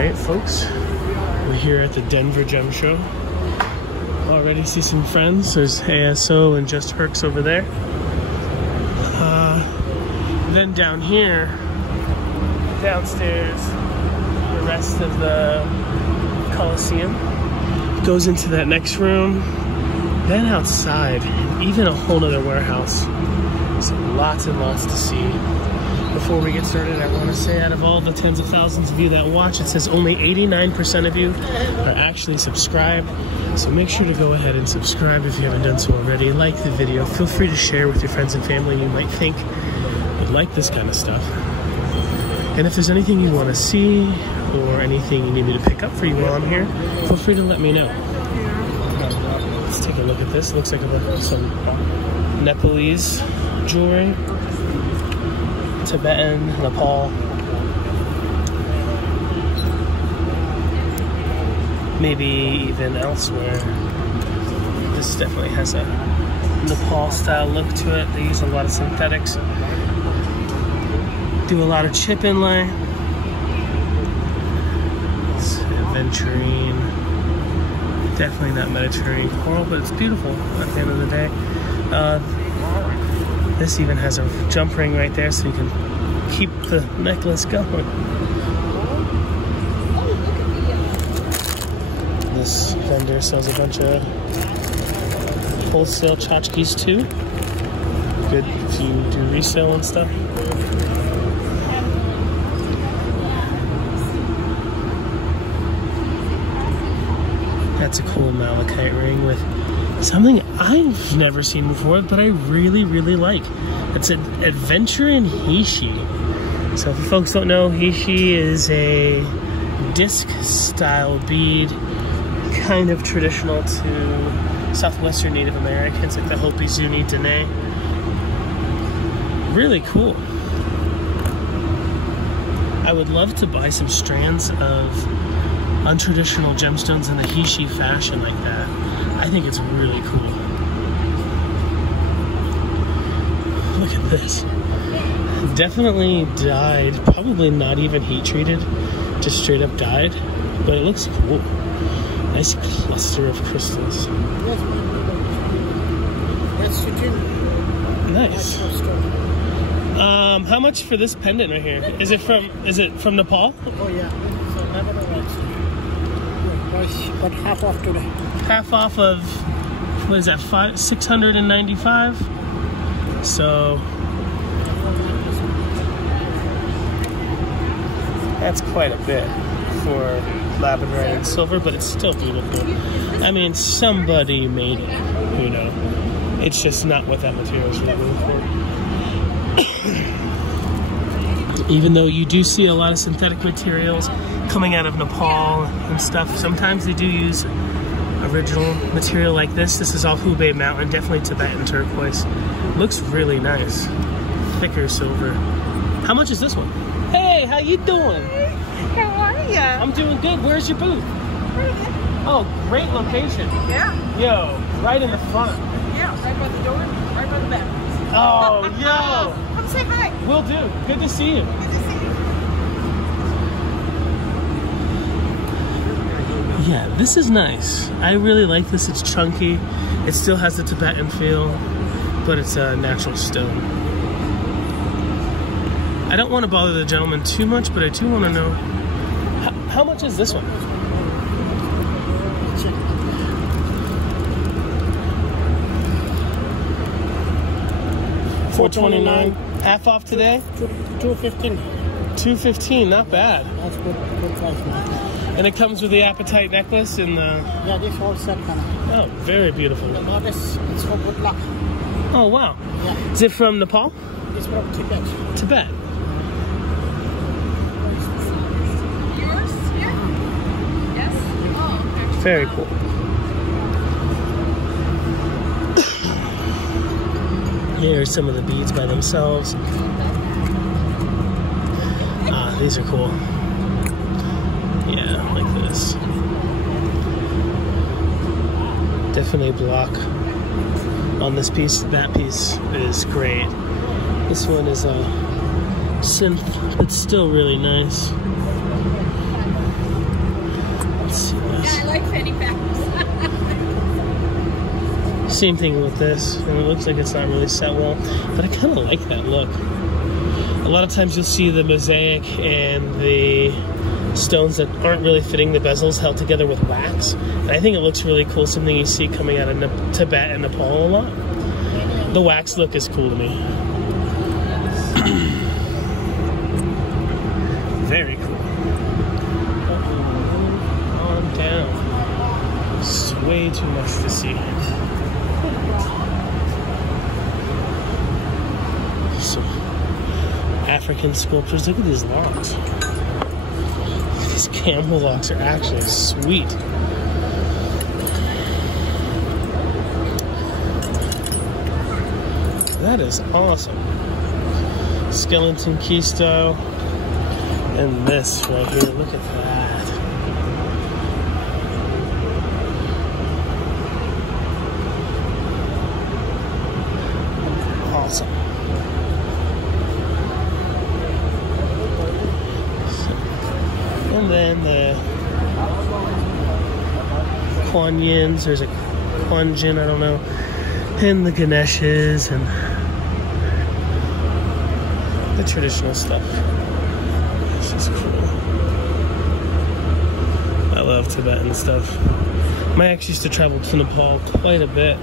Alright folks, we're here at the Denver Gem Show. Already see some friends. There's ASO and Just Hercs over there. Then down here, downstairs, the rest of the Coliseum goes into that next room. Then outside, even a whole nother warehouse. So lots and lots to see. Before we get started, I want to say out of all the tens of thousands of you that watch, it says only 89% of you are actually subscribed. So make sure to go ahead and subscribe if you haven't done so already. Like the video. Feel free to share with your friends and family you might think would like this kind of stuff. And if there's anything you want to see or anything you need me to pick up for you while I'm here, feel free to let me know. Let's take a look at this. Looks like some Nepalese jewelry. Tibetan, Nepal. Maybe even elsewhere. This definitely has a Nepal style look to it. They use a lot of synthetics. Do a lot of chip inlay. It's aventurine. Definitely not Mediterranean coral, but it's beautiful at the end of the day. This even has a jump ring right there so you can keep the necklace going. This vendor sells a bunch of wholesale tchotchkes too. Good if you do resale and stuff. That's a cool malachite ring with something I've never seen before, but I really, really like. It's an adventuring Heishi. So if you folks don't know, Heishi is a disc-style bead, kind of traditional to southwestern Native Americans, like the Hopi, Zuni, Dene. Really cool. I would love to buy some strands of untraditional gemstones in the Heishi fashion like that. I think it's really cool. Look at this. Definitely dyed, probably not even heat treated, just straight up dyed, but it looks cool. Nice cluster of crystals. Nice. How much for this pendant right here? Is it from Nepal? Oh yeah. But half off today. Half off of, what is that, $695? So that's quite a bit for labradorite and silver, but it's still beautiful. I mean, somebody made it, you know. It's just not what that material is really for. Even though you do see a lot of synthetic materials coming out of Nepal and stuff, sometimes they do use original material like this. This is all Hubei Mountain, definitely Tibetan turquoise. Looks really nice. Thicker silver. How much is this one? Hey, how you doing? How are ya? I'm doing good. Where's your booth? Oh, great location. Yeah. Yo, right in the front. Yeah, right by the door, right by the back. Oh, yo. Come say hi. Will do. Good to see you. Good to see you. Yeah, this is nice. I really like this. It's chunky. It still has the Tibetan feel, but it's a natural stone. I don't want to bother the gentleman too much, but I do want to know, how much is this one? $429. Half off today? $215. $215, not bad. That's good price, man. And it comes with the apatite necklace and the... Yeah, this whole set kind of. Oh, very beautiful. The goddess, it's for good luck. Oh, wow. Yeah. Is it from Nepal? It's from Tibet. Tibet. Yours? Yeah. Yes? Oh, okay. Very cool. Here are some of the beads by themselves. Ah, these are cool. Yeah, like this. Definitely block on this piece. That piece is great. This one is a synth. It's still really nice. Let's see this. Yeah, I like fanny packs. Same thing with this, and it looks like it's not really set well, but I kind of like that look. A lot of times you'll see the mosaic and the stones that aren't really fitting the bezels held together with wax, and I think it looks really cool. Something you see coming out of Tibet and Nepal a lot. The wax look is cool to me. Very cool. Calm down. It's way too much to see. So, African sculptures. Look at these locks. These camel locks are actually sweet. That is awesome. Skeleton key style. And this right here, look at that. Awesome. And then the Kuan Yins, there's a Kuan Yin, I don't know, and the Ganeshes and the traditional stuff. This is cool. I love Tibetan stuff. My ex used to travel to Nepal quite a bit.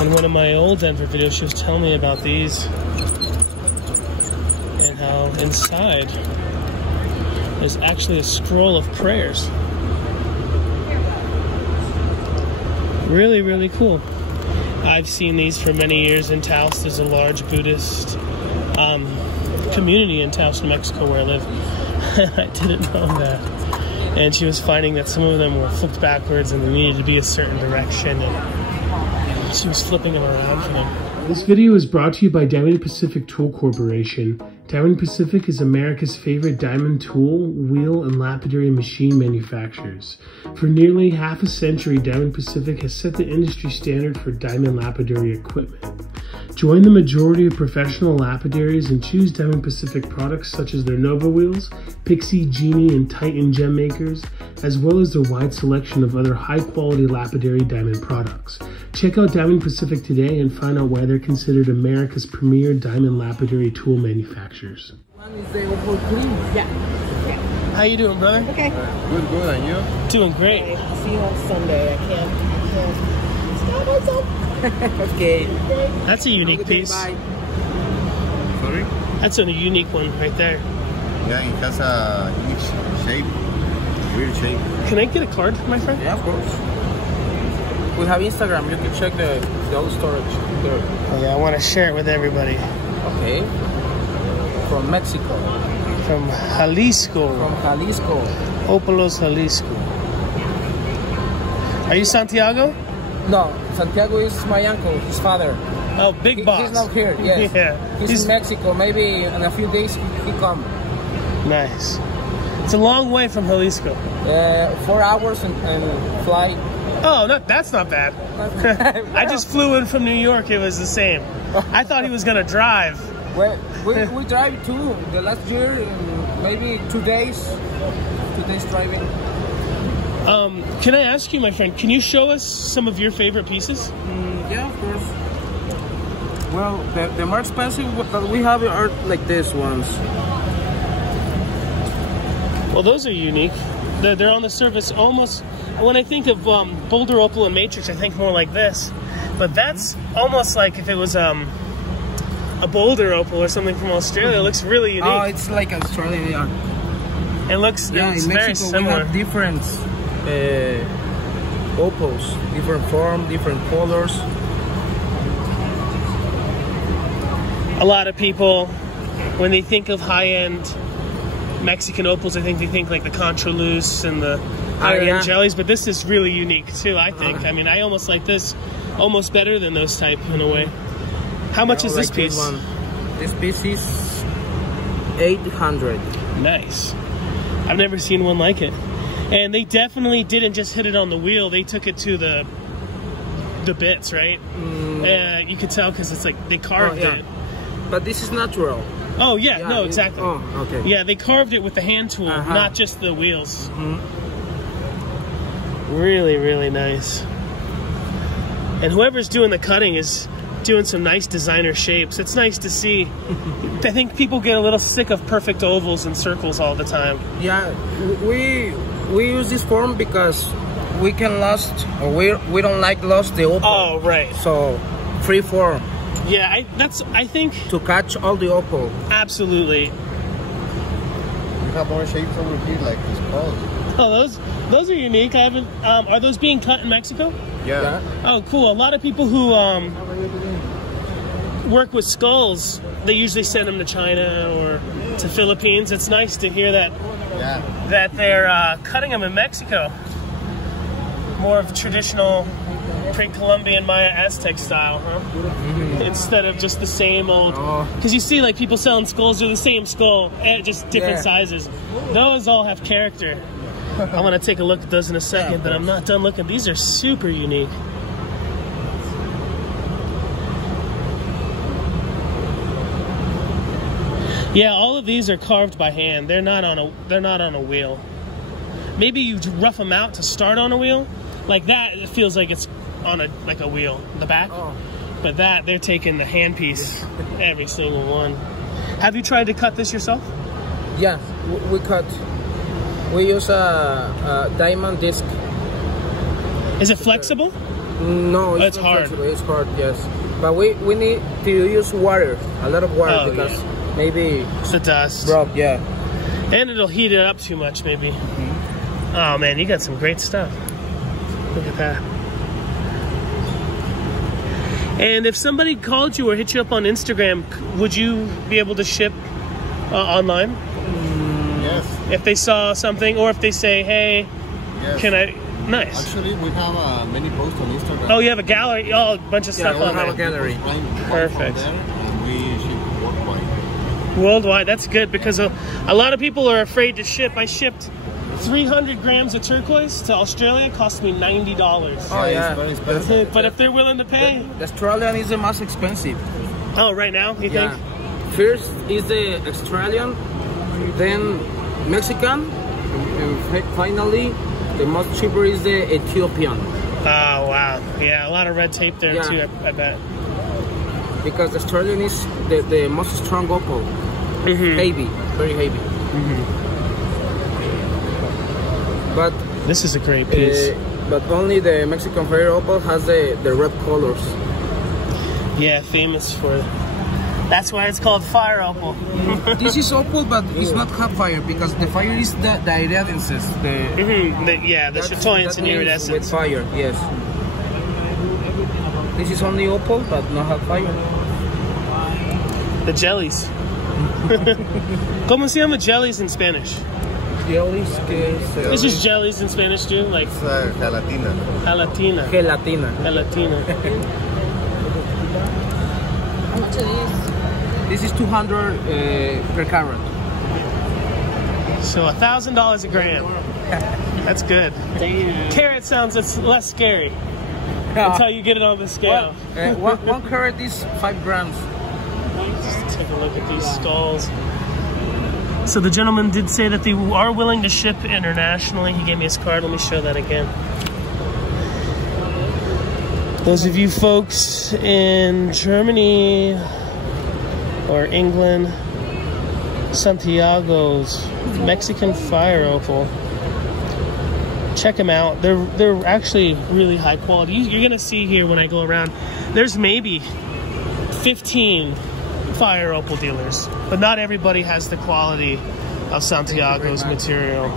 In one of my old Denver videos, she was telling me about these and how inside there's actually a scroll of prayers. Really, really cool. I've seen these for many years in Taos. There's a large Buddhist community in Taos, New Mexico, where I live. I didn't know that. And she was finding that some of them were flipped backwards and they needed to be a certain direction. And she was flipping them around for them. This video is brought to you by Diamond Pacific Tool Corporation. Diamond Pacific is America's favorite diamond tool, wheel, and lapidary machine manufacturers. For nearly half a century, Diamond Pacific has set the industry standard for diamond lapidary equipment. Join the majority of professional lapidaries and choose Diamond Pacific products such as their Nova wheels, Pixie, Genie, and Titan gem makers, as well as their wide selection of other high-quality lapidary diamond products. Check out Diamond Pacific today and find out why they're considered America's premier diamond lapidary tool manufacturers. Yeah. How you doing, brother? Okay. Good, good, and you? Doing great. I'll see you on Sunday. I can't. Okay. That's a unique piece. Sorry? That's a unique one right there. Yeah, it has a unique shape, weird shape. Can I get a card, my friend? Yeah, of course. We have Instagram. You can check the old storage there. Oh yeah, I want to share it with everybody. Okay. From Mexico. From Jalisco. From Jalisco. Opolos, Jalisco. Are you Santiago? No, Santiago is my uncle, his father. Oh, big boss. He's not here, yes. Yeah. He's in Mexico. Maybe in a few days he come. Nice. It's a long way from Jalisco. 4 hours and flight. Oh, no, that's not bad. I just flew in from New York. It was the same. I thought he was going to drive. Well, we drive too. The last year, maybe 2 days. 2 days driving. Can I ask you, my friend, can you show us some of your favorite pieces? Yeah, of course. Well, the more expensive that we have are like these ones. Well, those are unique. They're on the surface almost. When I think of Boulder Opal and Matrix, I think more like this. But that's almost like if it was a Boulder Opal or something from Australia. It looks really unique. Oh, it's like Australian, yeah. It looks, Yeah, it's in very Mexico similar. we have different opals, different form, different colors. A lot of people, when they think of high-end Mexican opals, I think they think like the Contraluz and the higher-end yeah. jellies, but this is really unique too, I think. I mean, I almost like this almost better than those type in a way. How much is this Like piece? one. This piece is 800. Nice. I've never seen one like it. And they definitely didn't just hit it on the wheel, they took it to the bits, right? You could tell because it's like they carved it. But this is natural. Oh yeah, no, exactly. Oh, okay. Yeah, they carved it with the hand tool, not just the wheels. Really, really nice. And whoever's doing the cutting is doing some nice designer shapes. It's nice to see. I think people get a little sick of perfect ovals and circles all the time. Yeah, we use this form because we can lost, or we don't like lost the opal. Oh, right. So free form. Yeah, I think to catch all the opal. Absolutely. We have more shapes over here, like this called. Oh, those are unique. I haven't. Are those being cut in Mexico? Yeah. Oh, cool. A lot of people who work with skulls, they usually send them to China or to Philippines. It's nice to hear that. Yeah. That they're cutting them in Mexico. More of traditional pre-Columbian Maya Aztec style, huh? Mm-hmm. Instead of just the same old. Because you see, like, people selling skulls, they're the same skull, just different sizes. Those all have character. I'm gonna take a look at those in a second, but I'm not done looking. These are super unique. Yeah, all of these are carved by hand. They're not on a wheel. Maybe you rough them out to start on a wheel. Like that, it feels like it's on a wheel in the back. But that, they're taking the hand piece, every single one. Have you tried to cut this yourself? Yeah, we cut. We use a diamond disc. Is it flexible? No, it's hard. Flexible. It's hard, yes. But we need to use water, a lot of water, because maybe it's the dust. Broke, yeah. And it'll heat it up too much, maybe. Oh man, you got some great stuff. Look at that. And if somebody called you or hit you up on Instagram, would you be able to ship online? Yes. If they saw something, or if they say, hey, can I? Nice. Actually, we have many posts on Instagram. Oh, you have a gallery? Oh, a bunch of stuff on there. We have a gallery. Perfect. There, and we ship worldwide. Worldwide, that's good, because a lot of people are afraid to ship. I shipped 300 grams of turquoise to Australia. It cost me $90. Oh, yeah. It's very expensive. But if they're willing to pay. The Australian is the most expensive. Oh, right now, you think? First is the Australian, then Mexican, and finally the most cheaper is the Ethiopian. Oh, wow. Yeah, a lot of red tape there too, I bet. Because the Australian is the most strong opal. Heavy, very heavy. But this is a great piece. But only the Mexican fire opal has the red colors. Yeah, famous for it. That's why it's called fire opal. This is opal, but it's not hot fire, because the fire is the iridescence. The chatoyance and iridescence. With fire, yes. This is only opal, but not hot fire. The jellies. ¿Cómo se llama jellies in Spanish? Jellies, it's just jellies in Spanish too, like gelatina. Gelatina. Gelatina. Gelatina. How much are these? This is 200 per carat. So $1,000 a gram. That's good. Carat sounds less scary until you get it on the scale. Well, one carat is 5 grams. Just take a look at these skulls. So the gentleman did say that they are willing to ship internationally. He gave me his card. Let me show that again. Those of you folks in Germany or England, Santiago's Mexican fire opal. Check them out. They're actually really high quality. You're gonna see here when I go around, there's maybe 15 fire opal dealers, but not everybody has the quality of Santiago's material.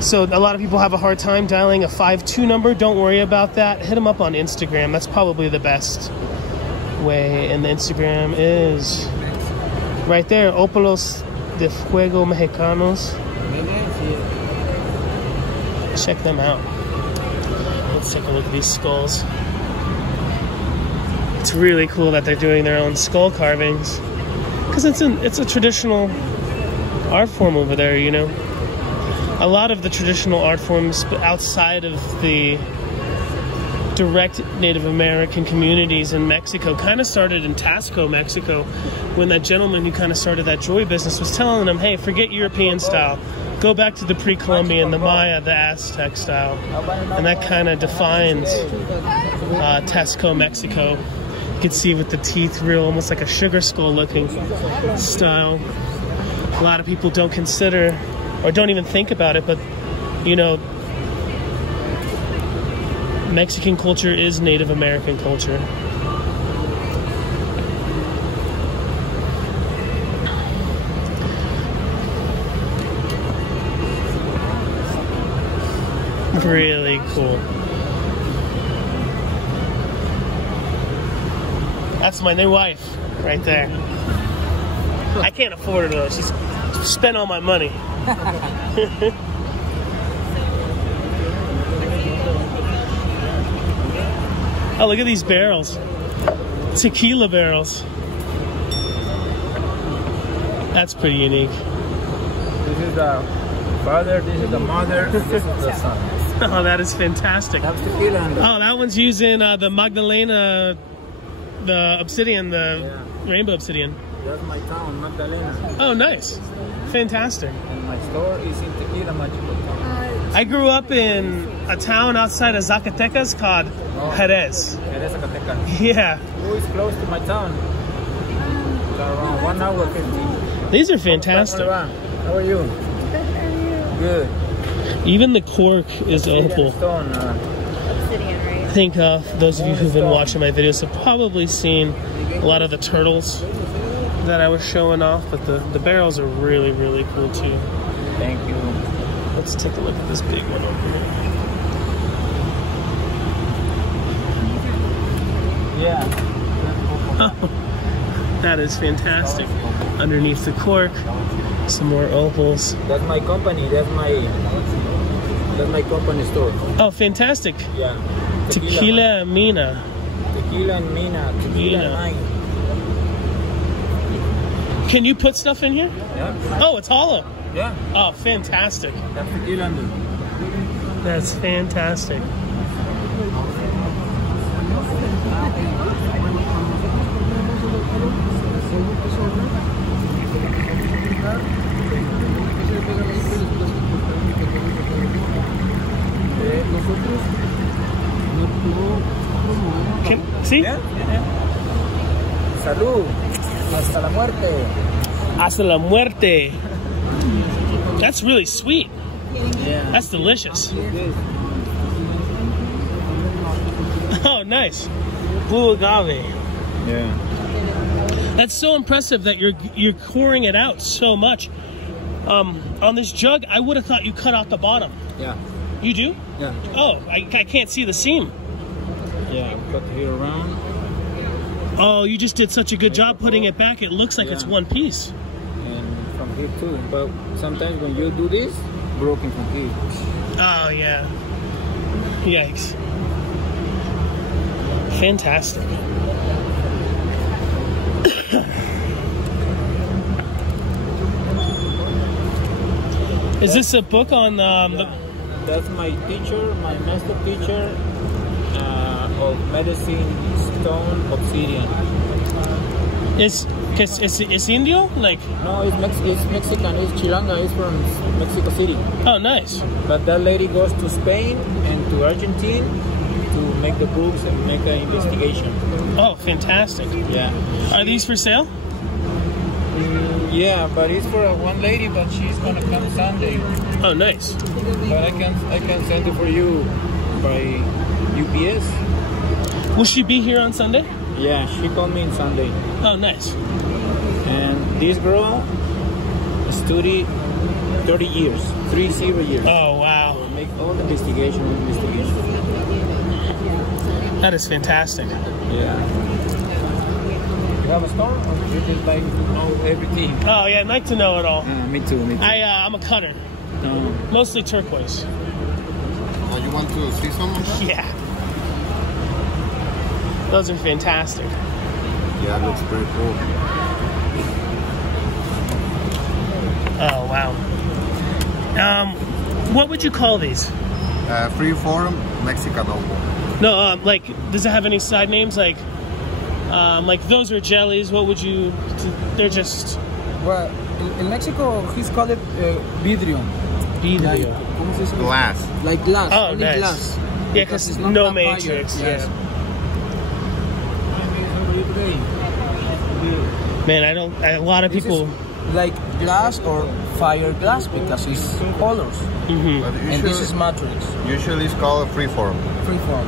So a lot of people have a hard time dialing a 52 number. Don't worry about that. Hit them up on Instagram. That's probably the best way. And the Instagram is right there, Ópalos de Fuego Mexicanos. Check them out. Let's take a look at these skulls. It's really cool that they're doing their own skull carvings, because it's a traditional art form over there, you know. A lot of the traditional art forms outside of the direct Native American communities in Mexico kind of started in Tasco, Mexico, when that gentleman who kind of started that jewelry business was telling them, hey, forget European style, go back to the pre-Columbian, the Maya, the Aztec style, and that kind of defines Texco, Mexico. You can see with the teeth real, almost like a sugar skull looking style. A lot of people don't consider or don't even think about it, but you know, Mexican culture is Native American culture. Really cool. That's my new wife right there. I can't afford her though. She's spent all my money. Oh, look at these barrels. Tequila barrels. That's pretty unique. This is the father, this is the mother, and this is the son. Oh, that is fantastic. That's tequila. Oh, that one's using the Magdalena, the obsidian, the rainbow obsidian. That's my town, Magdalena. Oh, nice. Fantastic. And my store is in Tequila, Mexico. I grew up in a town outside of Zacatecas called Jerez. Jerez, Zacatecas. Yeah. Who is close to my town? It's around 1 hour 50. These are fantastic. How are you? Good. Even the cork is opal. Stone, Obsidian, right? I think those of you who've been watching my videos have probably seen a lot of the turtles that I was showing off, but the barrels are really, really cool too. Thank you. Let's take a look at this big one over here. Yeah. Oh, that is fantastic. Underneath the cork, some more opals. That's my company. That's my company store. Oh, fantastic. Yeah. Tequila Mina. Tequila and Mina. Tequila and Mine. Can you put stuff in here? Yeah. Oh, it's hollow. Yeah. Oh, fantastic. That's tequila and That's fantastic. See? Yeah. Salud. Hasta la muerte. Hasta la muerte. That's really sweet. Yeah. That's delicious. Oh, nice. Blue agave. Yeah. That's so impressive that you're pouring it out so much. On this jug, I would have thought you cut out the bottom. Yeah. You do? Yeah. Oh, I can't see the seam. Yeah. Cut here around. Oh, you just did such a good job putting it back. It looks like it's one piece. And from here too. But sometimes when you do this, broken from here. Oh, yeah. Yikes. Fantastic. Is this a book on That's my teacher, my master teacher of medicine, stone, obsidian. It's Indio? Like? No, it's Mexican. It's Chilanga. It's from Mexico City. Oh, nice. But that lady goes to Spain and to Argentina to make the books and make the investigation. Oh, fantastic. Yeah. Are these for sale? Yeah, but it's for one lady, but she's gonna come Sunday. Oh, nice. But I can send it for you by UPS. Will she be here on Sunday? Yeah, she called me on Sunday. Oh, nice. And this girl studied 30 years, 30 years. Oh, wow. Make all the investigation. That is fantastic. Yeah. You have a store, or you just like know everything? Oh, yeah, I'd like to know it all. Me too. I'm a cutter. Mostly turquoise. Oh, you want to see some of that? Yeah. Those are fantastic. Yeah, it looks pretty cool. Oh, wow. What would you call these? Freeform Mexican opal. No, like, does it have any side names? Like those are jellies. What would you? They're just. Well, in Mexico, he's called it vidrio. vidrio. ¿Cómo se dice? Glass. Like glass. Oh, only nice. glass. Yeah, because it's not no that fire. matrix. Yes. Yeah. Man, a lot of This people. is like glass or fire glass because it's colors. Mhm. But And this is matrix. usually it's called a freeform. Freeform.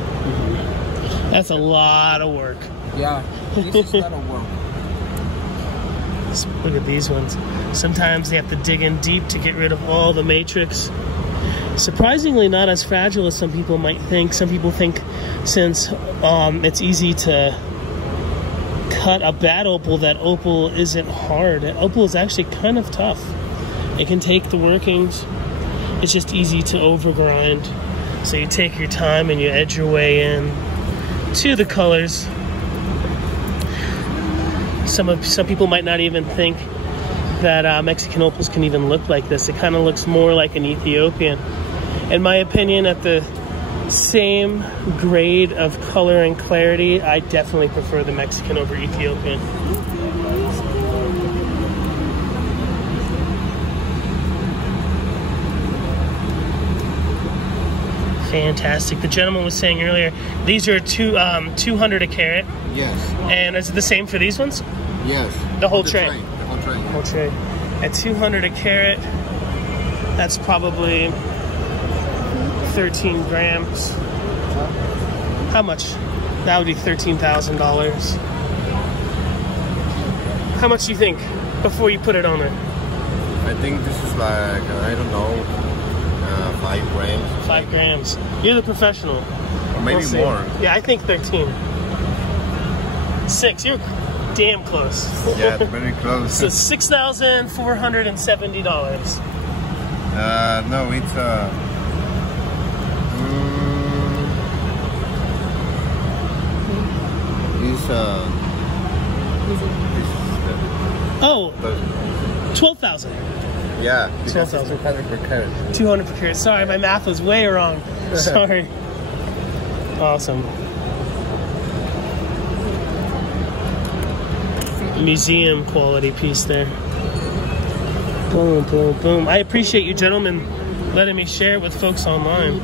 That's a lot of work. Yeah. This is not a work. Look at these ones. Sometimes they have to dig in deep to get rid of all the matrix. Surprisingly not as fragile as some people might think. Some people think since it's easy to cut a bad opal, that opal isn't hard. Opal is actually kind of tough. It can take the workings. It's just easy to overgrind. So you take your time and you edge your way in to the colors. Some people might not even think that Mexican opals can even look like this. It kind of looks more like an Ethiopian. In my opinion, at the same grade of color and clarity, I definitely prefer the Mexican over Ethiopian. Fantastic. The gentleman was saying earlier, these are 200 a carat. Yes. And is it the same for these ones? Yes. The whole tray. The whole tray. Whole tray. At 200 a carat, that's probably 13 grams. How much? That would be $13,000. How much do you think before you put it on there? I think this is like, I don't know, 5 grams. 5 grams. You're the professional. Or maybe We'll see. more. Yeah, I think 13. 6. You're damn close. Yeah, very close. So $6,470. No, it's Oh, 12,000. yeah, 12,000. 200 per carat. 200 per carat. Sorry, my math was way wrong. Sorry. Awesome. Museum quality piece there. Boom, boom, boom. I appreciate you gentlemen letting me share it with folks online. These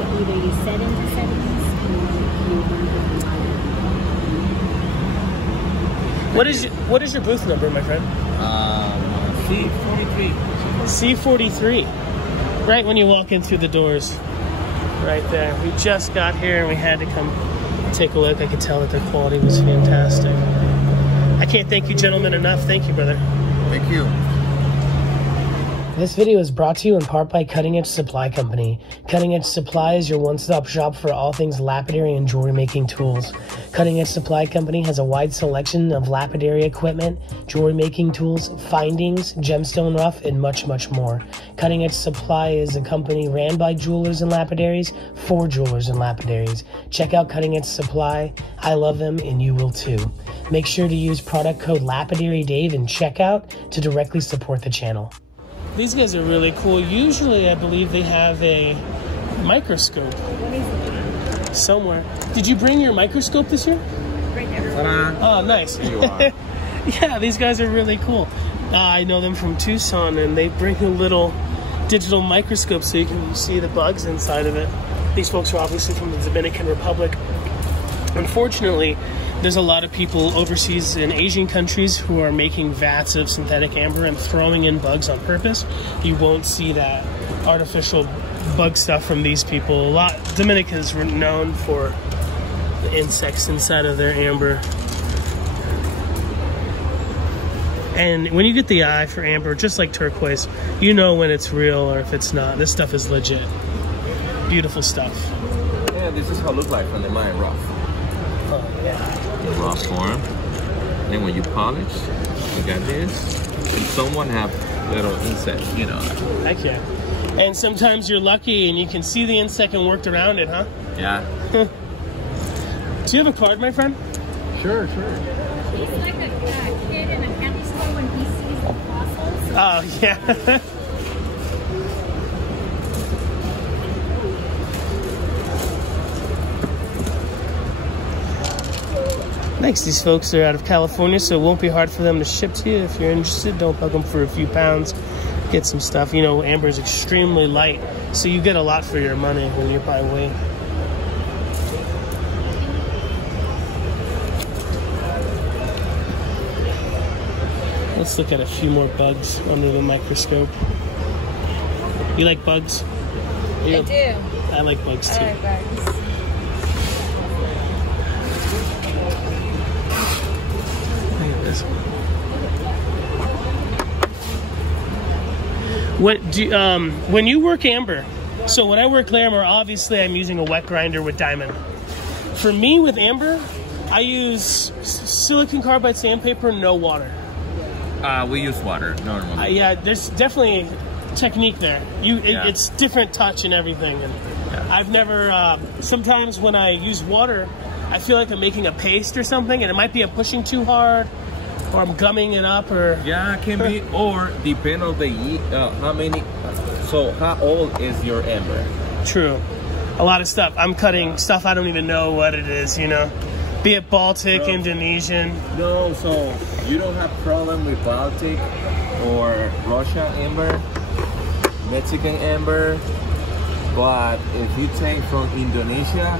either you set into settings What is your booth number, my friend? C43. C43. Right when you walk in through the doors. Right there. We just got here and we had to come take a look. I could tell that the quality was fantastic. I can't thank you gentlemen enough. Thank you, brother. Thank you. This video is brought to you in part by Cutting Edge Supply Company. Cutting Edge Supply is your one-stop shop for all things lapidary and jewelry making tools. Cutting Edge Supply Company has a wide selection of lapidary equipment, jewelry making tools, findings, gemstone rough, and much, much more. Cutting Edge Supply is a company ran by jewelers and lapidaries for jewelers and lapidaries. Check out Cutting Edge Supply. I love them and you will too. Make sure to use product code LapidaryDave in checkout to directly support the channel. These guys are really cool. Usually, I believe they have a microscope somewhere. Did you bring your microscope this year? right there. Oh, nice. There you are. Yeah, these guys are really cool. I know them from Tucson, and they bring a little digital microscope so you can see the bugs inside of it. These folks are obviously from the Dominican Republic. Unfortunately, there's a lot of people overseas in Asian countries who are making vats of synthetic amber and throwing in bugs on purpose. You won't see that artificial bug stuff from these people. Dominicans were known for the insects inside of their amber. And when you get the eye for amber, just like turquoise, you know when it's real or if it's not. This stuff is legit. Beautiful stuff. Yeah, this is how it looks like from the mine rough. Oh, yeah. The raw form. Then when you polish, you got this. And someone have little insects, you know. Heck yeah. And sometimes you're lucky and you can see the insect and worked around it, huh? Yeah. Do you have a card, my friend? Sure. He's like a kid in a candy store when he sees the fossils. Oh, yeah. Thanks. These folks are out of California, so it won't be hard for them to ship to you. If you're interested, don't bug them for a few pounds. Get some stuff. You know, amber is extremely light, so you get a lot for your money when you buy weight. Let's look at a few more bugs under the microscope. You like bugs? I do. I like bugs too. I like bugs. Look at this. When you work amber, so when I work Larimer, obviously I'm using a wet grinder with diamond. For me with amber, I use silicon carbide sandpaper, no water. We use water normally. Yeah, there's definitely technique there. It's different touch and everything. And I've never. Sometimes when I use water, I feel like I'm making a paste or something, and it might be I'm pushing too hard, or I'm gumming it up, or Yeah, it can be, or depend on the how many. So how old is your amber? True. A lot of stuff. I'm cutting stuff I don't even know what it is. You know, be it Baltic, Indonesian. No, so you don't have problem with Baltic or Russia amber, Mexican amber, but if you take from Indonesia,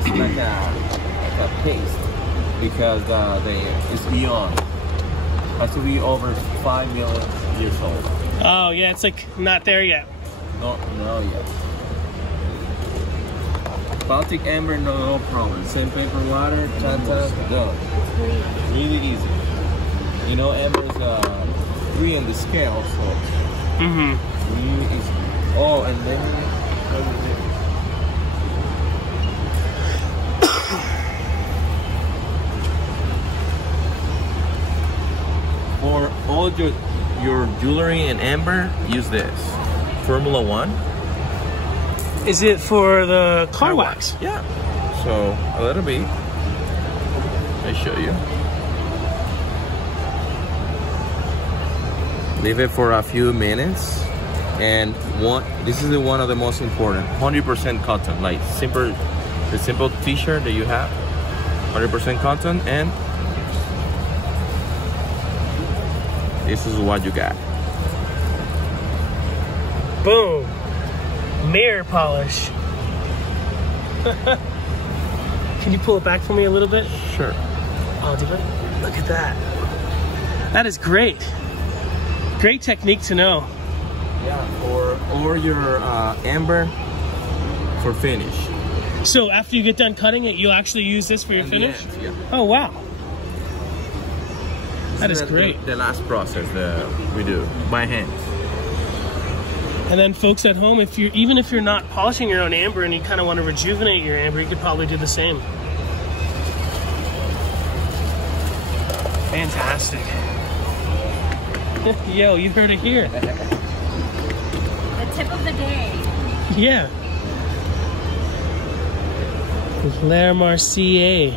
it's like a paste because it's beyond. Has to be over 5 million years old. Oh yeah, it's like not there yet. No yet. Baltic amber, no problem. Sandpaper, water, tata, done. Really easy. You know, amber is 3 on the scale, so really easy. Oh, and then for all your jewelry in amber, use this Formula 1. Is it for the car wax? Yeah. So a little bit. I show you. Leave it for a few minutes, and this is one of the most important. 100% cotton, like the simple T-shirt that you have. 100% cotton, and this is what you got. Boom. Mirror polish. Can you pull it back for me a little bit? Sure. Oh, look at that. That is great. Great technique to know. Yeah, or your amber for finish. So after you get done cutting it, you'll actually use this for your finish? End, yeah. Oh, wow. That is great. The last process that we do by hand. And then folks at home, even if you're not polishing your own amber and you kind of want to rejuvenate your amber, you could probably do the same. Fantastic. Yo, you heard it here. The tip of the day. Yeah. Larimer CA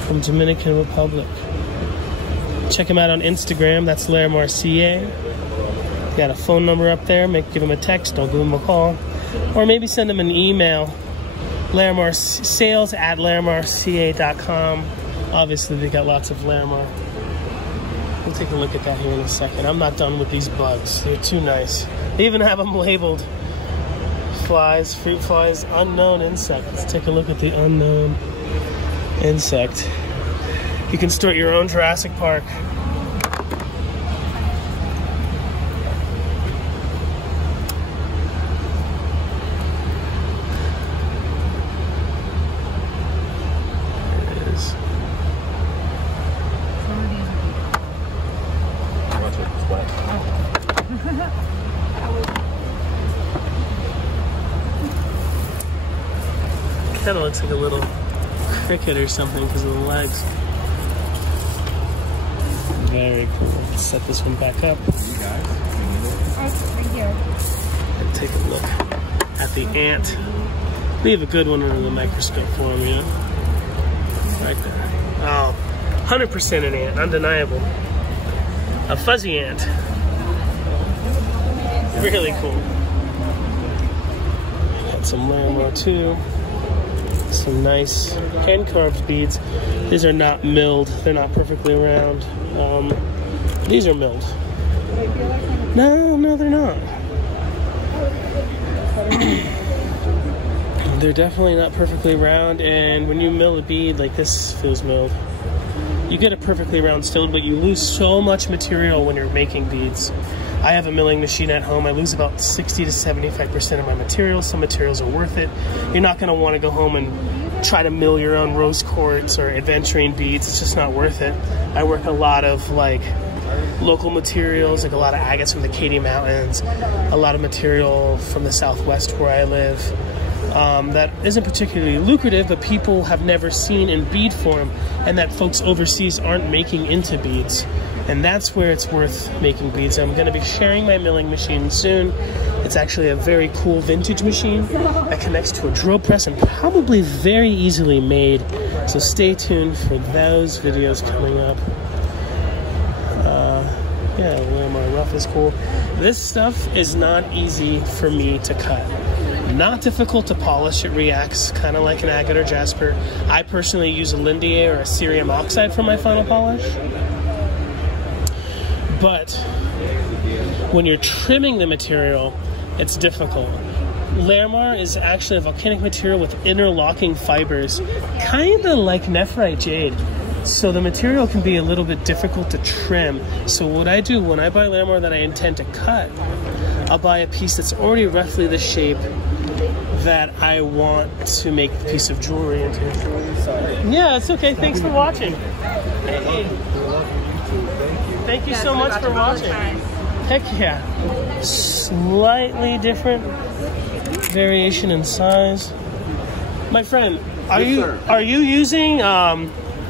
from Dominican Republic. Check him out on Instagram. That's Larimer CA. Got a phone number up there. Give him a text. Don't give him a call. Or maybe send him an email. sales@larimerca.com. Obviously, they got lots of Larimer. We'll take a look at that here in a second. I'm not done with these bugs. They're too nice. They even have them labeled. Flies, fruit flies, unknown insect. Let's take a look at the unknown insect. You can start your own Jurassic Park. Kind of looks like a little cricket or something because of the legs. Very cool. Let's set this one back up. Right here. And take a look at the ant. Leave a good one under the microscope for him, you know? Right there. Oh, 100% an ant, undeniable. A fuzzy ant. Really cool. Got some Larimer too. Some nice hand-carved beads. These are not milled. They're not perfectly round. These are milled. No, they're not. They're definitely not perfectly round, and when you mill a bead like this feels milled. You get a perfectly round stone, but you lose so much material when you're making beads. I have a milling machine at home. I lose about 60 to 75% of my materials. Some materials are worth it. You're not going to want to go home and try to mill your own rose quartz or aventurine beads. It's just not worth it. I work a lot of like local materials, like a lot of agates from the Katy Mountains, a lot of material from the Southwest where I live. That isn't particularly lucrative, but people have never seen in bead form, and that folks overseas aren't making into beads. And that's where it's worth making beads. I'm going to be sharing my milling machine soon. It's actually a very cool vintage machine that connects to a drill press and probably very easily made. So stay tuned for those videos coming up. Yeah, Wilmar rough is cool. This stuff is not easy for me to cut. Not difficult to polish. It reacts kind of like an agate or jasper. I personally use a lindier or a cerium oxide for my final polish. But when you're trimming the material, it's difficult. Larimar is actually a volcanic material with interlocking fibers, kind of like nephrite jade. So the material can be a little bit difficult to trim. So what I do when I buy Larimar that I intend to cut, I'll buy a piece that's already roughly the shape that I want to make the piece of jewelry into. Yeah, it's okay. Thanks for watching. Hey. Thank you so much for watching. Heck yeah. Slightly different variation in size. My friend, are you using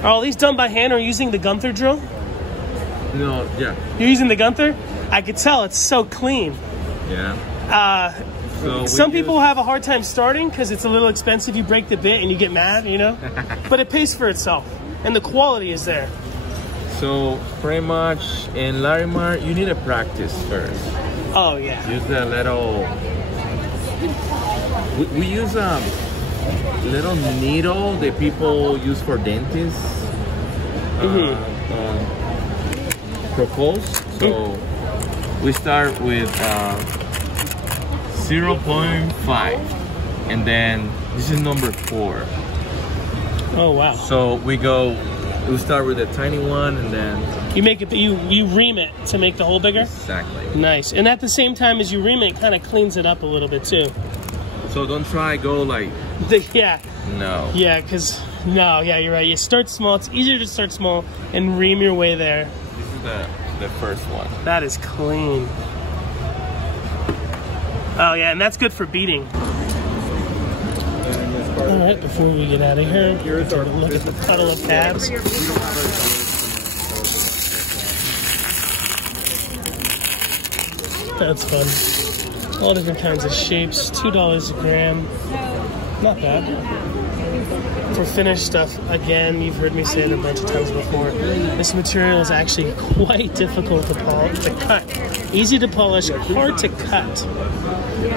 are all these done by hand or using the Gunther drill? No, yeah. You're using the Gunther? I could tell it's so clean. Yeah. Some people have a hard time starting because it's a little expensive. You break the bit and you get mad, you know? But it pays for itself. And the quality is there. So pretty much in Larimar, you need to practice first. Oh yeah. Use the little. We use a little needle that people use for dentists. Propose. So we start with 0.5, and then this is number 4. Oh wow. So we start with a tiny one, and then you make it. You ream it to make the hole bigger. Exactly. Nice. And at the same time as you ream it, kind of cleans it up a little bit too. So don't try go like. Yeah. No. Yeah, yeah, you're right. You start small. It's easier to start small and ream your way there. This is the first one. That is clean. Oh yeah, and that's good for beading. All right, before we get out of here, take a look at the puddle of tabs. That's fun. All different kinds of shapes. $2 a gram. Not bad. For finished stuff, again, you've heard me say it a bunch of times before, this material is actually quite difficult to cut. Easy to polish, hard to cut.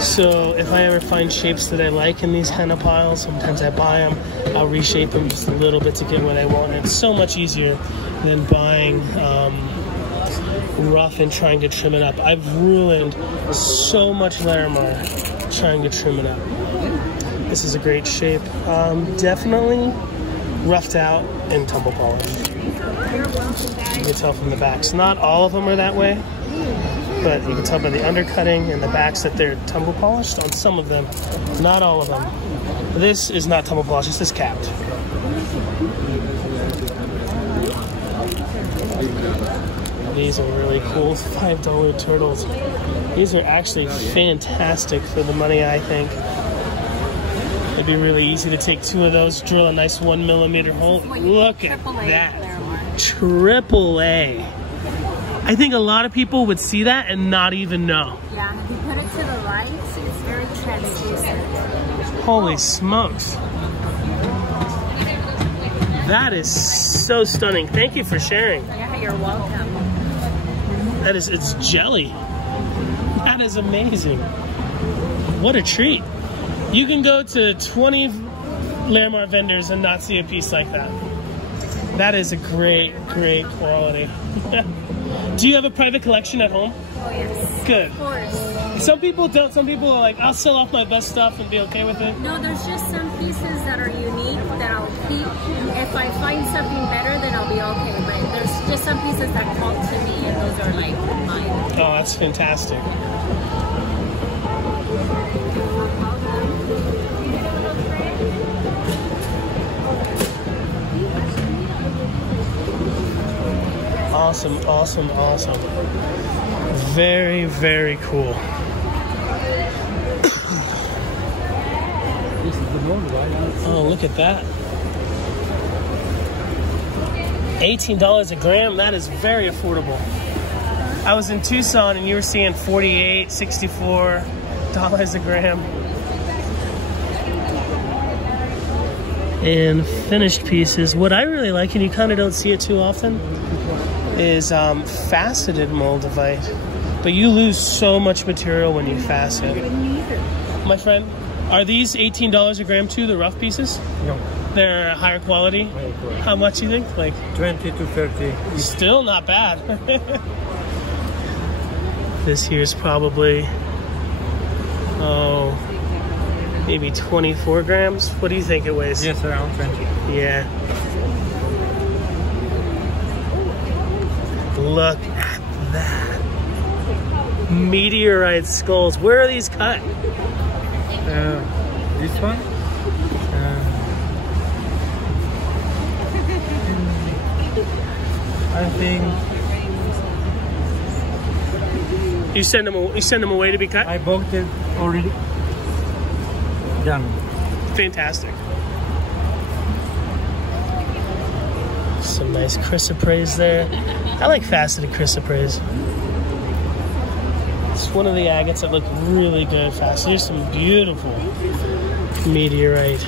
So if I ever find shapes that I like in these kind of piles, sometimes I buy them, I'll reshape them just a little bit to get what I want. And it's so much easier than buying rough and trying to trim it up. I've ruined so much Larimar trying to trim it up. This is a great shape. Definitely roughed out and tumble polished. You can tell from the backs. Not all of them are that way, but you can tell by the undercutting and the backs that they're tumble polished on some of them. Not all of them. This is not tumble polished, this is capped. These are really cool $5 turtles. These are actually fantastic for the money, I think. It'd be really easy to take 2 of those, drill a nice 1mm hole. Look at that. AAA. I think a lot of people would see that and not even know. Yeah, if you put it to the light, it's very translucent. Holy smokes. That is so stunning. Thank you for sharing. Yeah, you're welcome. It's jelly. That is amazing. What a treat. You can go to Larimar vendors and not see a piece like that. That is a great, great quality. Do you have a private collection at home? Oh, yes. Good. Of course. Some people don't. Some people are like, I'll sell off my best stuff and be okay with it. No, there's just some pieces that are unique that I'll keep. If I find something better, then I'll be okay. But there's just some pieces that call to me, and those are like mine. Oh, that's fantastic. Awesome, awesome, awesome. Very, very cool. Oh, look at that. $18 a gram, that is very affordable. I was in Tucson and you were seeing $48, $64 a gram. And finished pieces. What I really like, and you kind of don't see it too often, is faceted moldavite. But you lose so much material when you facet. My friend, are these $18 a gram too, the rough pieces? No. They're higher quality? Higher quality. How much do you think? Like 20 to 30. Still not bad. This here's probably, oh, maybe 24 grams. What do you think it weighs? Yes, around 20. Yeah. Look at that. Meteorite skulls. Where are these cut? This one? I think You send them away to be cut? I bought it already. Done. Fantastic. Some nice chrysoprase there. I like faceted chrysoprase. It's one of the agates that look really good faceted. There's some beautiful meteorite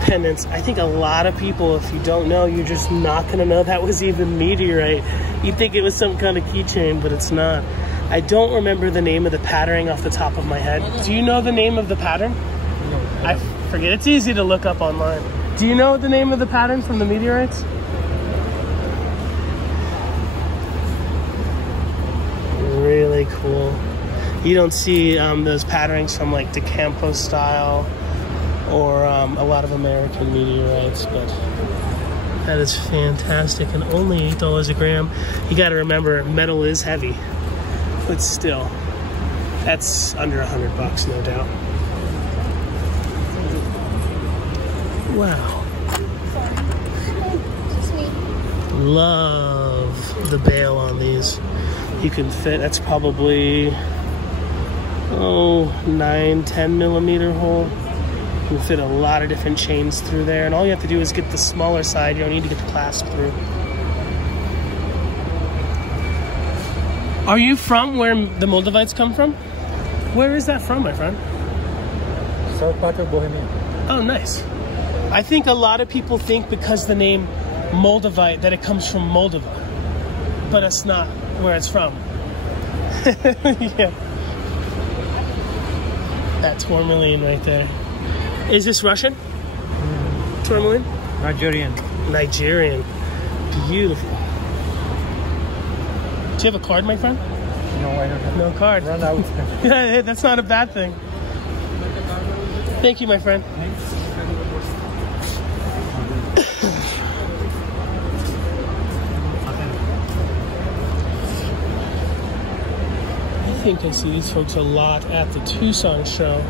pendants. I think a lot of people, if you don't know, you're just not going to know that was even meteorite. You'd think it was some kind of keychain, but it's not. I don't remember the name of the patterning off the top of my head. Do you know the name of the pattern? No. I forget. It's easy to look up online. Do you know the name of the pattern from the meteorites? Really cool. You don't see those patterns from like DeCampo style or a lot of American meteorites, but that is fantastic. And only $8 a gram. You got to remember, metal is heavy, but still, that's under $100, no doubt. Wow. Love the bail on these. You can fit, that's probably, 9-10 millimeter hole. You can fit a lot of different chains through there, and all you have to do is get the smaller side. You don't need to get the clasp through. Are you from where the moldavites come from? Where is that from, my friend? South part of Bohemia. Oh, nice. I think a lot of people think because the name Moldavite that it comes from Moldova, but it's not where it's from. Yeah. That tourmaline right there. Is this Russian? Tourmaline? Nigerian. Nigerian. Beautiful. Do you have a card, my friend? No, I don't have. No card. Run out. Yeah, that's not a bad thing. Thank you, my friend. I think I see these folks a lot at the Tucson show.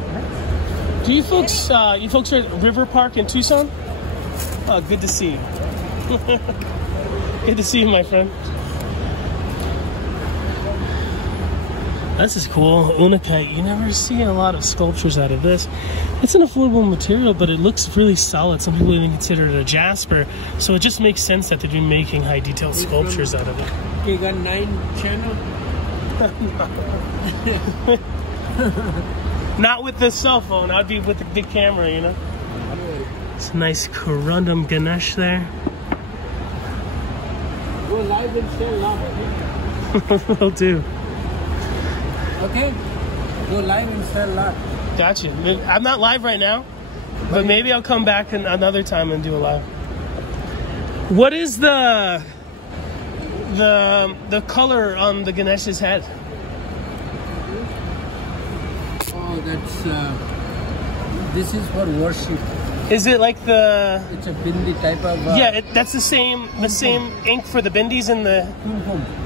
Do you folks are at River Park in Tucson? Oh, good to see you. Good to see you, my friend. This is cool. Unakite. You never see a lot of sculptures out of this. It's an affordable material, but it looks really solid. Some people even consider it a jasper. So it just makes sense that they'd be making high detailed sculptures out of it. You got 9 channel? Not with this cell phone. I'd be with the big camera, you know? It's a nice corundum Ganesh there. Go live and sell lot. Will do. Okay? Go live and sell lot. Gotcha. I'm not live right now. But maybe I'll come back another time and do a live. What is the color on the Ganesh's head? Oh, that's this is for worship. Is it like the? It's a bindi type of. Yeah, that's the same ink for the bindis and the.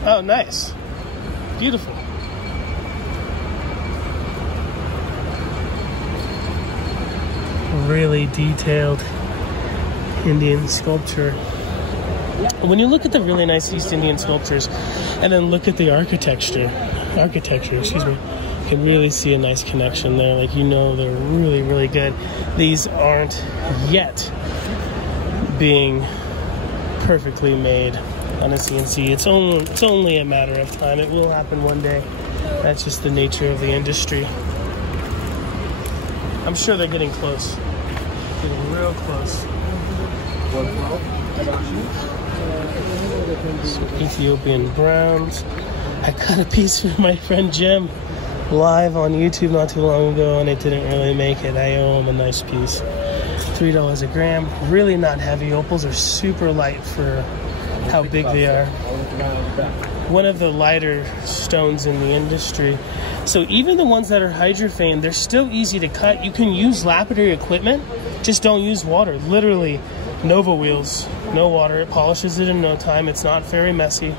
Oh, nice, beautiful. Really detailed Indian sculpture. When you look at the really nice East Indian sculptures, and then look at the architecture, excuse me. You can really see a nice connection there. Like, you know, they're really, really good. These aren't yet being perfectly made on a CNC. It's only a matter of time. It will happen one day. That's just the nature of the industry. I'm sure they're getting close. Getting real close. Some Ethiopian browns. I got a piece from my friend Jim live on YouTube not too long ago, and it didn't really make it. I owe him a nice piece. $3 a gram. Really not heavy. Opals are super light for how big they are. One of the lighter stones in the industry. So even the ones that are hydrophane, they're still easy to cut. You can use lapidary equipment, just don't use water. Literally, Nova wheels, no water. It polishes it in no time. It's not very messy.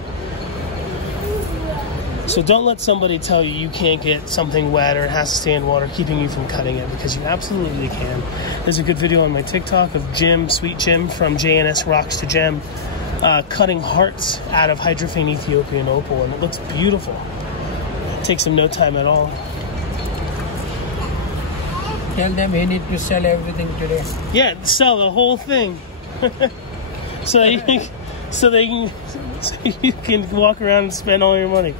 So don't let somebody tell you can't get something wet or it has to stay in water, keeping you from cutting it, because you absolutely can. There's a good video on my TikTok of Jim, Sweet Jim from JNS Rocks to Gem, cutting hearts out of hydrophane Ethiopian opal, and it looks beautiful. It takes him no time at all. Tell them he need to sell everything today. Yeah, sell the whole thing. so you can walk around and spend all your money.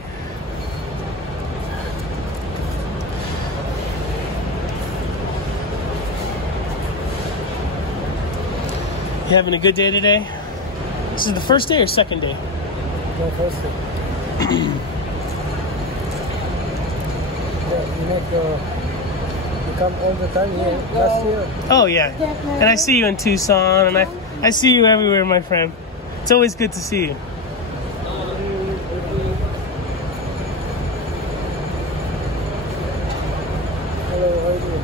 You having a good day today? This is the first day or second day? No, first day. You come all the time here last year. Oh yeah, and I see you in Tucson, and I see you everywhere, my friend. It's always good to see you. Hello, how are you doing?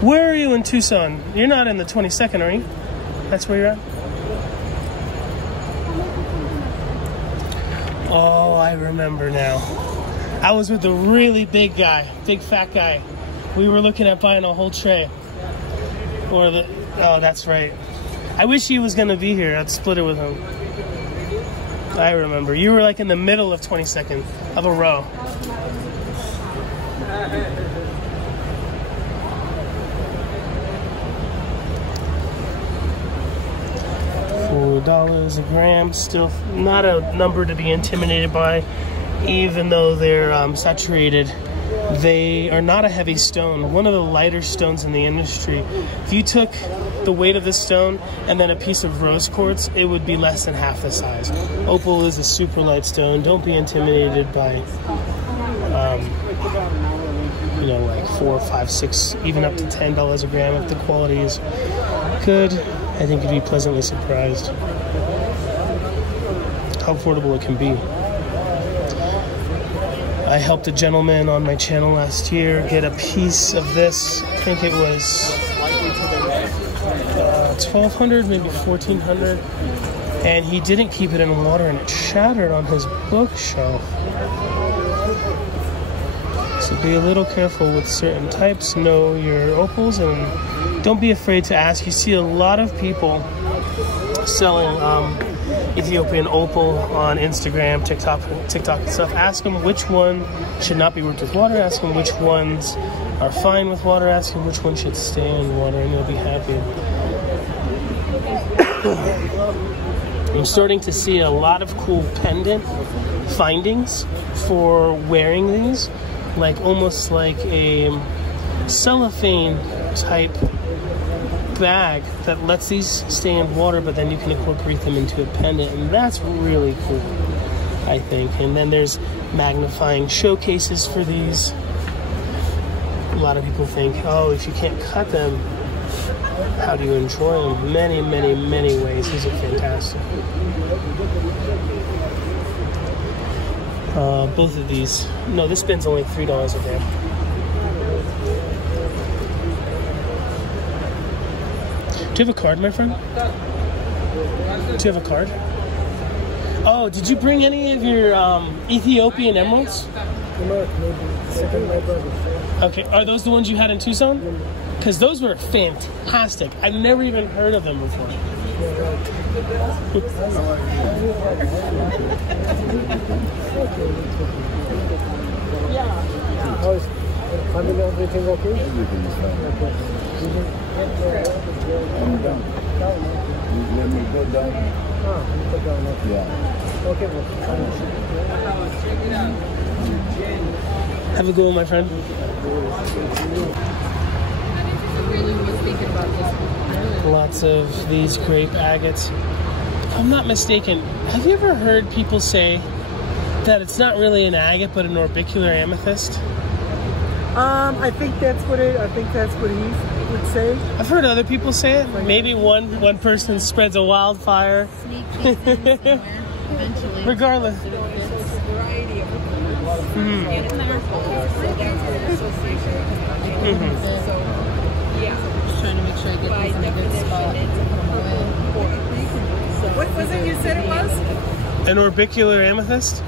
Where are you in Tucson? You're not in the 22nd, are you? That's where you're at? Oh, I remember now. I was with a really big guy, big fat guy. We were looking at buying a whole tray. Oh, that's right. I wish he was gonna be here. I'd split it with him. I remember. You were like in the middle of 22nd of a row. $4 a gram, still not a number to be intimidated by, even though they're saturated. They are not a heavy stone, one of the lighter stones in the industry. If you took the weight of the stone and then a piece of rose quartz, it would be less than half the size. Opal is a super light stone. Don't be intimidated by you know, like $4, $5, $6, even up to $10 a gram. If the quality is good, I think you'd be pleasantly surprised how affordable it can be. I helped a gentleman on my channel last year get a piece of this. I think it was $1,200, maybe $1,400, and he didn't keep it in water, and it shattered on his bookshelf. So be a little careful with certain types. Know your opals, and don't be afraid to ask. You see a lot of people selling Ethiopian opal on Instagram, TikTok and stuff. Ask them which one should not be worked with water. Ask them which ones are fine with water. Ask them which one should stay in water, and you'll be happy. I'm starting to see a lot of cool pendant findings for wearing these, like almost like a cellophane type bag that lets these stay in water, but then you can incorporate them into a pendant, and that's really cool. I think. And then there's magnifying showcases for these. A lot of people think, oh, if you can't cut them, how do you enjoy them? Many, many, many ways. These are fantastic. Both of these. No, this bin's only $3 a day. Do you have a card, my friend? Do you have a card? Oh, did you bring any of your Ethiopian emeralds? Okay, are those the ones you had in Tucson? Because those were fantastic. I've never even heard of them before. Everything okay? Everything is fine. I'm done. Let me go down. You go down. Yeah. Okay, Have a good one, my friend. Lots of these grape agates. If I'm not mistaken, have you ever heard people say that it's not really an agate but an orbicular amethyst? I think that's what he would say. I've heard other people say it. Maybe one person spreads a wildfire. Regardless. Just trying to make sure I get these in a good spot. What was it you said it was? An orbicular amethyst?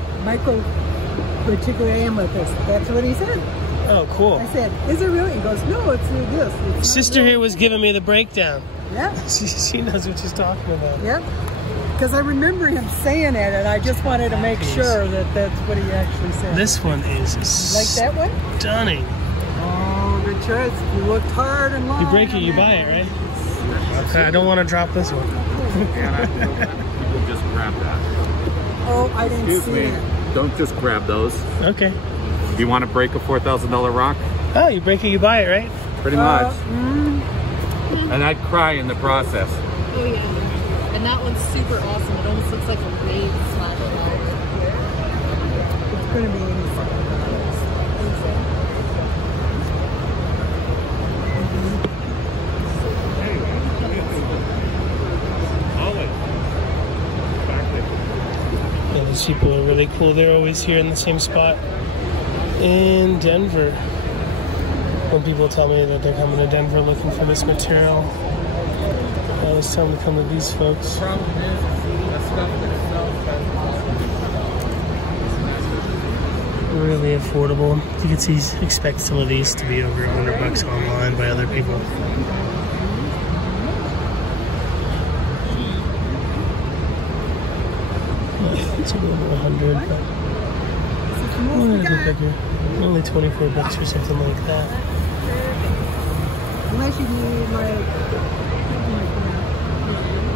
Particular amethyst. That's what he said. Oh, cool. I said, is it really? He goes, no, it's this. It's Sister here was giving me the breakdown. Yeah. She knows what she's talking about. Yeah. Because I remember him saying it, and I just wanted to make sure that that's what he actually said. This one is like that one? Stunning. Oh, good choice. You looked hard and long. You break it, you buy it, right? Okay, I don't want to drop this one. People just grab that. Oh, I didn't see it. Don't just grab those. Okay. You want to break a $4,000 rock? Oh, you break it, you buy it, right? Pretty much. And I'd cry in the process. Oh yeah. And that one's super awesome. It almost looks like a wave slash flower. It's going to be Yeah, these people are really cool. They're always here in the same spot in Denver. When people tell me that they're coming to Denver looking for this material, I always tell them to come to these folks. Really affordable. You can see, expect some of these to be over $100 online by other people. It's a little over 100, but only $24 or something like that. Unless you need like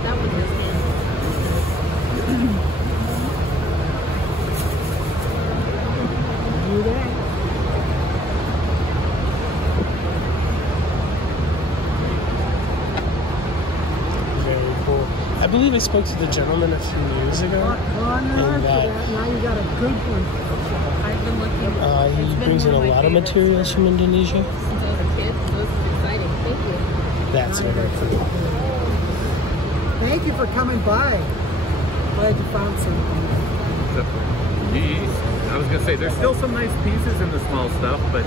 That one was do that. Very cool. I believe I spoke to the gentleman a few years ago. Now you got a good one. I've been looking. He brings in a lot of materials from Indonesia. Since I was a kid. Those are exciting. Thank you. That's very cool. Thank you for coming by. Glad you found something. I was going to say, there's still some nice pieces in the small stuff, but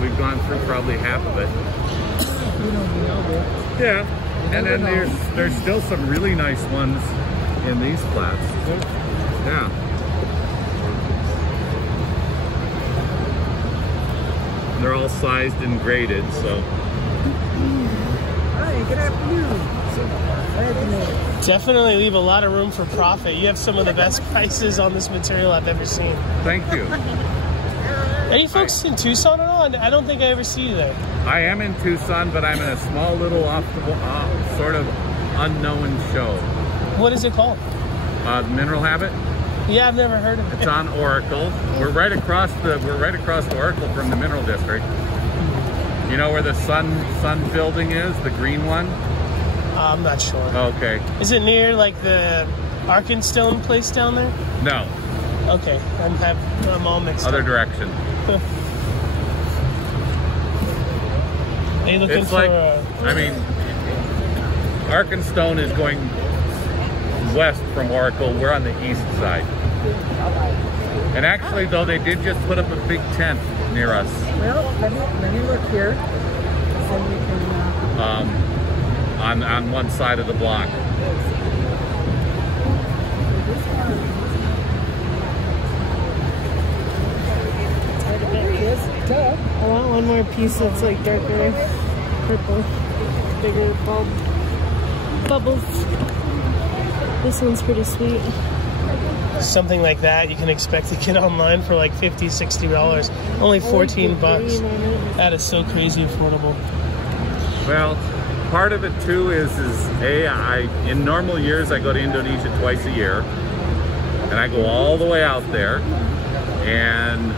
we've gone through probably half of it. You know that. Yeah. And then there's still some really nice ones in these flats. Yeah. They're all sized and graded, so. Hi, good afternoon. Definitely leave a lot of room for profit. You have some of the best prices on this material I've ever seen. Thank you. Are you folks in Tucson at all? I don't think I ever see you there. I am in Tucson, but I'm in a small little sort of unknown show. What is it called? Mineral Habit. Yeah, I've never heard of it. It's on Oracle. We're right across Oracle from the Mineral District. You know where the Sun building is, the green one? I'm not sure. Okay. Is it near like the Arkenstone place down there? No. Okay, I'm all mixed Other up. direction. Are you looking It's for? like, I mean, Arkenstone is going west from Oracle. We're on the east side. And actually, though, they did just put up a big tent near us. Well, let me look here. So we can, on one side of the block. I want one more piece that's like darker purple, bigger bubbles. This one's pretty sweet. Something like that you can expect to get online for like $50, $60. Only 14 bucks. That is so crazy affordable. Well, part of it too is in normal years I go to Indonesia twice a year, and I go all the way out there, and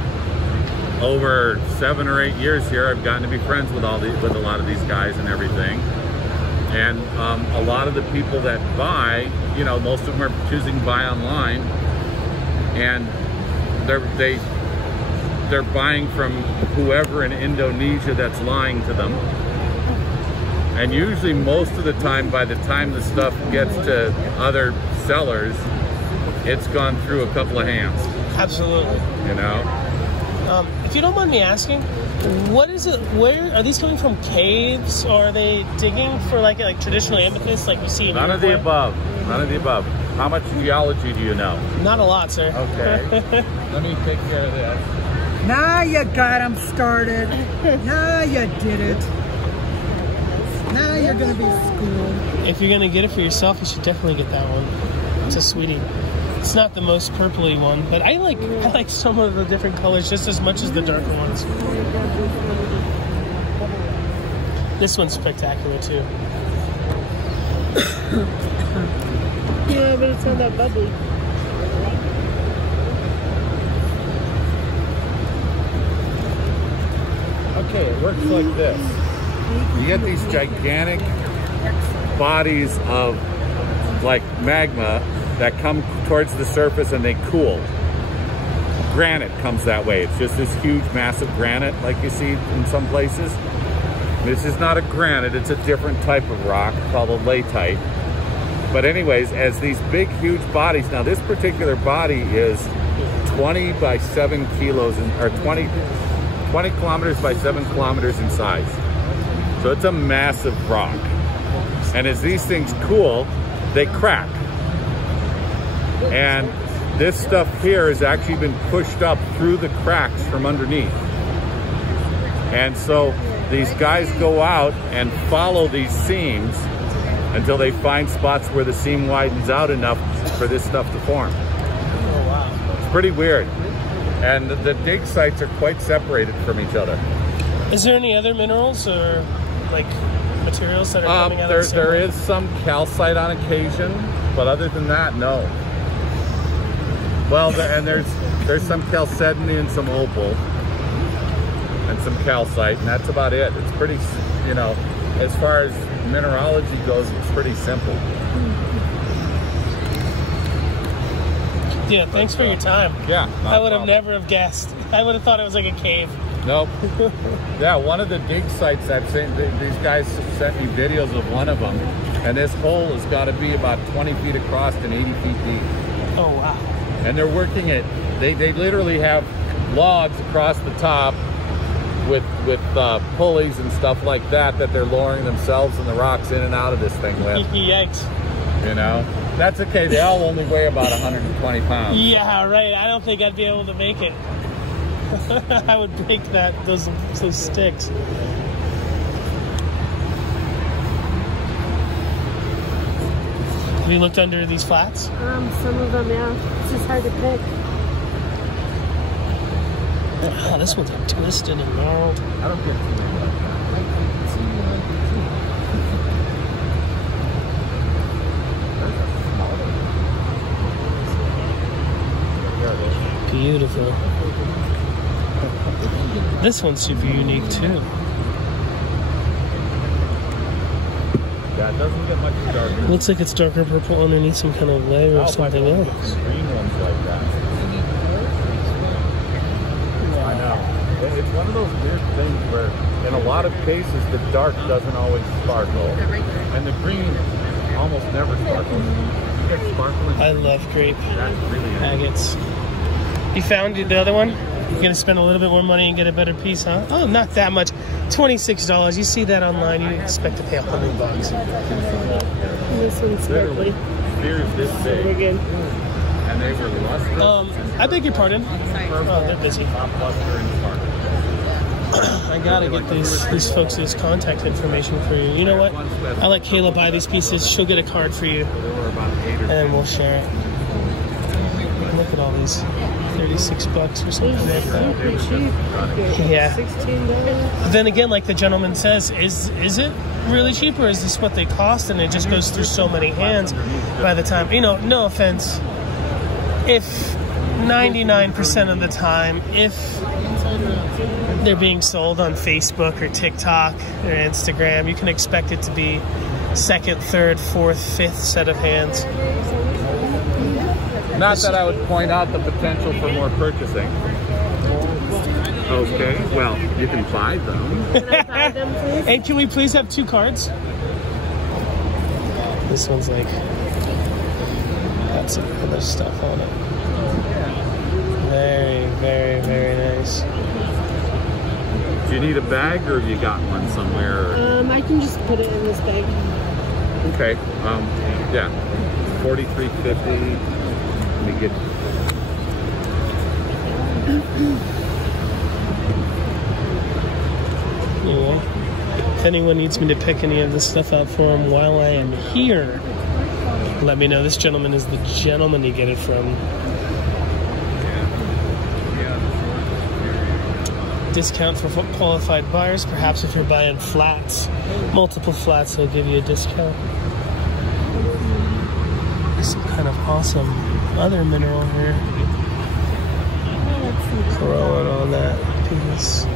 over 7 or 8 years here I've gotten to be friends with with a lot of these guys and everything. And a lot of the people that buy, you know, most of them are choosing to buy online, and they're buying from whoever in Indonesia that's lying to them. And usually most of the time, by the time the stuff gets to other sellers, it's gone through a couple of hands. Absolutely. You know? If you don't mind me asking, what is it? Where are these coming from? Caves, or are they digging for like traditional amethyst, like you see in None of the above. None of the above. How much geology do you know? Not a lot, sir. Okay. Let me take care of this. now you got them started. Now you did it. Now you're going to be schooled. If you're gonna get it for yourself, you should definitely get that one. It's a sweetie. It's not the most purpley one, but I like some of the different colors just as much as the darker ones. This one's spectacular too. Yeah, but it's not that bubbly. Okay, it works like this. You get these gigantic bodies of like magma that come towards the surface and they cool. Granite comes that way. It's just this huge, massive granite like you see in some places. This is not a granite, it's a different type of rock called a latite. But anyways, as these big, huge bodies, now this particular body is 20 by 7 kilos, or 20 kilometers by 7 kilometers in size. So it's a massive rock. And as these things cool, they crack. And this stuff here has actually been pushed up through the cracks from underneath. And so these guys go out and follow these seams until they find spots where the seam widens out enough for this stuff to form. Oh, wow. It's pretty weird. And the dig sites are quite separated from each other. Is there any other minerals or like materials that are coming out of the There is some calcite on occasion, but other than that, no. Well, and there's some chalcedony and some opal and some calcite, and that's about it. It's pretty, you know, as far as mineralogy goes, it's pretty simple. Yeah, thanks for your time. Yeah. I would have never have guessed. I would have thought it was like a cave. Nope. Yeah, one of the dig sites I've seen, these guys sent me videos of one of them, and this hole has got to be about 20 feet across and 80 feet deep. Oh, wow. And they're working it, they literally have logs across the top with pulleys and stuff like that they're lowering themselves and the rocks in and out of this thing with. Yikes. You know? That's okay, they all only weigh about 120 pounds. Yeah, right. I don't think I'd be able to make it. I would break those sticks. Have you looked under these flats? Some of them, yeah. It's just hard to pick. Oh, this one's twisted and gnarled. I don't get Beautiful. This one's super unique too. Yeah, it doesn't get much darker. Looks like it's darker purple underneath some kind of layer or something else. Green ones like that. It's one of those weird things where, in a lot of cases, the dark doesn't always sparkle, and the green almost never sparkles. You get sparkling. I love grape That's really agates. You found the other one? You're gonna spend a little bit more money and get a better piece, huh? Oh, not that much. $26. You see that online, you expect to pay $100. This one's sparkly. Here's this big. Again. And they were lustrous. I beg your pardon. Oh, they're busy. I gotta get these folks' contact information for you. You know what? I'll let Kayla buy these pieces. She'll get a card for you, and then we'll share it. Look at all these. 36 bucks or something like that. Yeah. But then again, like the gentleman says, is it really cheap, or is this what they cost? And it just goes through so many hands by the time, you know, no offense. If 99% of the time, if they're being sold on Facebook or TikTok or Instagram, you can expect it to be second, third, fourth, fifth set of hands. Not that I would point out the potential for more purchasing. Okay, well, you can buy them. Can I buy them, please? And can we please have 2 cards? This one's like, got some other stuff on it. Very, very, very nice. Do you need a bag, or have you got one somewhere? I can just put it in this bag. Okay, yeah, $43.50. Let me get. Anyway, if anyone needs me to pick any of this stuff out for them while I am here, let me know. This gentleman is the gentleman to get it from. Discount for qualified buyers. Perhaps if you're buying flats, multiple flats, they'll give you a discount. Some kind of awesome other mineral here. Growing on that piece.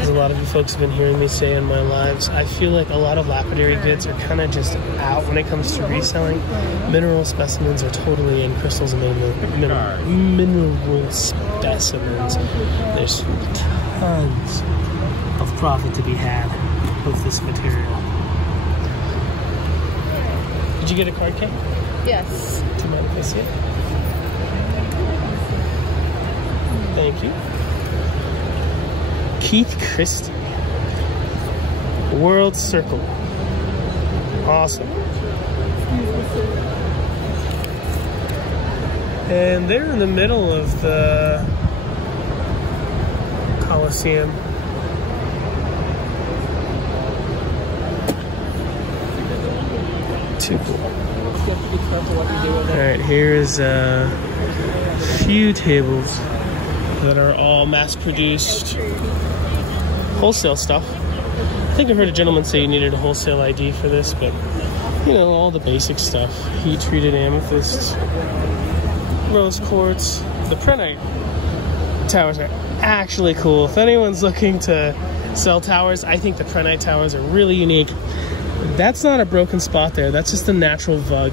As a lot of you folks have been hearing me say in my lives, I feel like a lot of lapidary goods are kind of just out when it comes to reselling. Mineral specimens are totally in. Crystals and mineral specimens. There's tons of profit to be had with this material. Did you get a card, Kate? Yes. Do you mind if I see it? Thank you. Keith Christie. World Circle. Awesome. And they're in the middle of the Coliseum. Too cool. Alright, here is a few tables that are all mass-produced wholesale stuff. I think I heard a gentleman say you needed a wholesale ID for this, but you know, all the basic stuff. Heat-treated amethysts, rose quartz. The Prenite towers are actually cool. If anyone's looking to sell towers, I think the Prenite towers are really unique. That's not a broken spot there. That's just a natural vug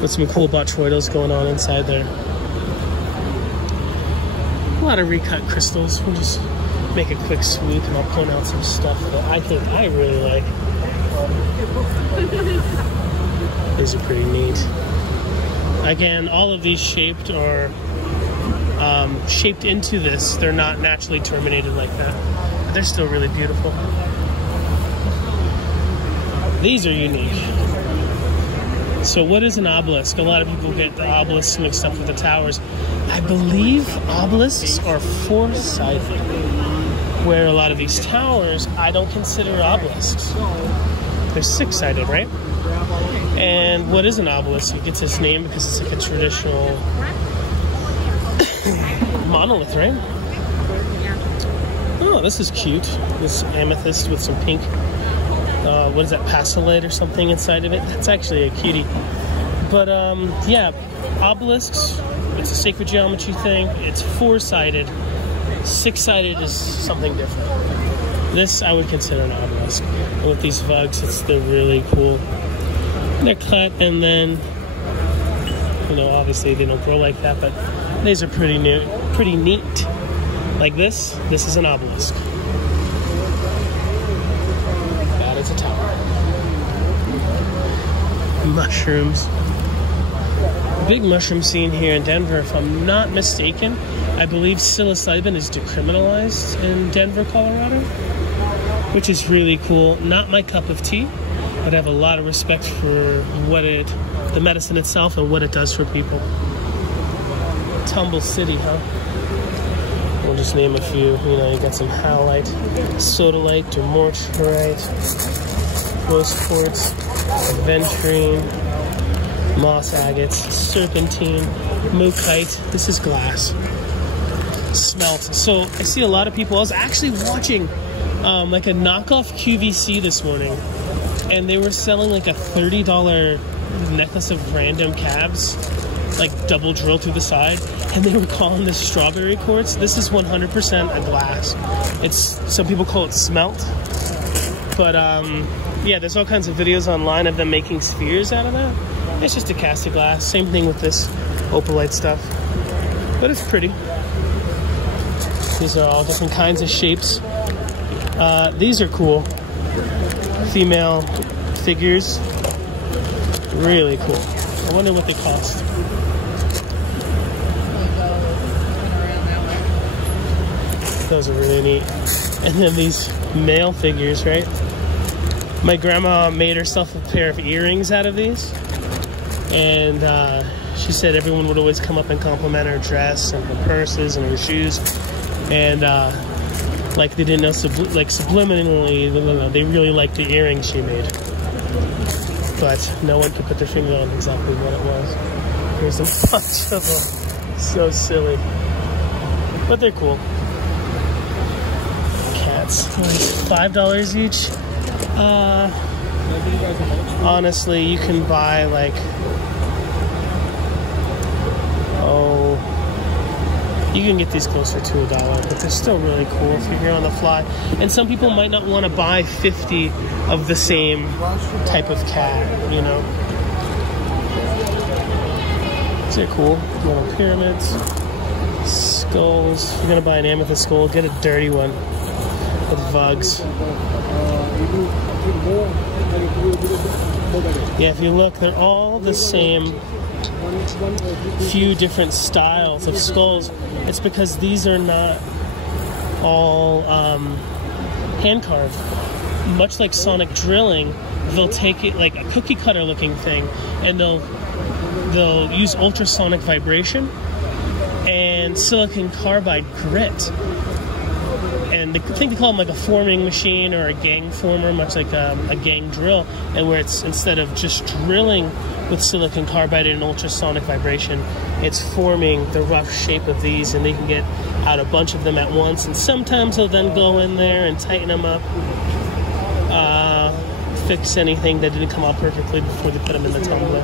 with some cool botryoidals going on inside there. A lot of recut crystals. We'll just make a quick swoop and I'll point out some stuff that I think I really like. These are pretty neat. Again, all of these shaped are shaped into this. They're not naturally terminated like that. But they're still really beautiful. These are unique. So what is an obelisk? A lot of people get the obelisks mixed up with the towers. I believe obelisks are four-sided, where a lot of these towers I don't consider obelisks. They're six-sided, right? And what is an obelisk? It gets its name because it's like a traditional monolith, right? Oh, this is cute. This amethyst with some pink. What is that, pastillite or something inside of it? That's actually a cutie. But yeah, obelisks, it's a sacred geometry thing. It's four-sided. Six-sided is something different. This I would consider an obelisk. And with these vugs, they're really cool. They're cut and then, you know, obviously they don't grow like that, but these are pretty pretty neat. Like this is an obelisk. That is a tower. Mushrooms. Big mushroom scene here in Denver, if I'm not mistaken. I believe psilocybin is decriminalized in Denver, Colorado, which is really cool. Not my cup of tea, but I have a lot of respect for the medicine itself and what it does for people. Tumble City, huh? We'll just name a few. You know, you got some halite, sodalite, dumortierite, rose quartz, aventurine, moss agates, serpentine, mookaite. This is glass. Smelt. So I see a lot of people. I was actually watching like a knockoff QVC this morning, and they were selling like a $30 necklace of random cabs, like double drilled through the side, and they were calling this strawberry quartz. This is 100% a glass. Some people call it smelt, but yeah, there's all kinds of videos online of them making spheres out of that. It's just a cast of glass. Same thing with this opalite stuff, but it's pretty. These are all different kinds of shapes. These are cool. Female figures. Really cool. I wonder what they cost. Those are really neat. And then these male figures, right? My grandma made herself a pair of earrings out of these. And she said everyone would always come up and compliment her dress and her purses and her shoes. And like they didn't know, subliminally, they really liked the earrings she made. But no one could put their finger on exactly what it was. There's a bunch of them. So silly. But they're cool. Cats. $5 each. Honestly, you can buy like, you can get these closer to $1, but they're still really cool if you're here on the fly. And some people might not want to buy 50 of the same type of cat, you know. They're cool. Little pyramids, skulls. If you're gonna buy an amethyst skull, get a dirty one with vugs. Yeah, if you look, they're all the same. Few different styles of skulls. It's because these are not all hand carved. Much like sonic drilling, they'll take it like a cookie cutter looking thing, and they'll use ultrasonic vibration and silicon carbide grit. And I think they call them like a forming machine or a gang former, much like a gang drill, and where it's, instead of just drilling with silicon carbide and ultrasonic vibration, it's forming the rough shape of these, and they can get out a bunch of them at once. And sometimes they'll then go in there and tighten them up, fix anything that didn't come out perfectly before they put them in the tumbler.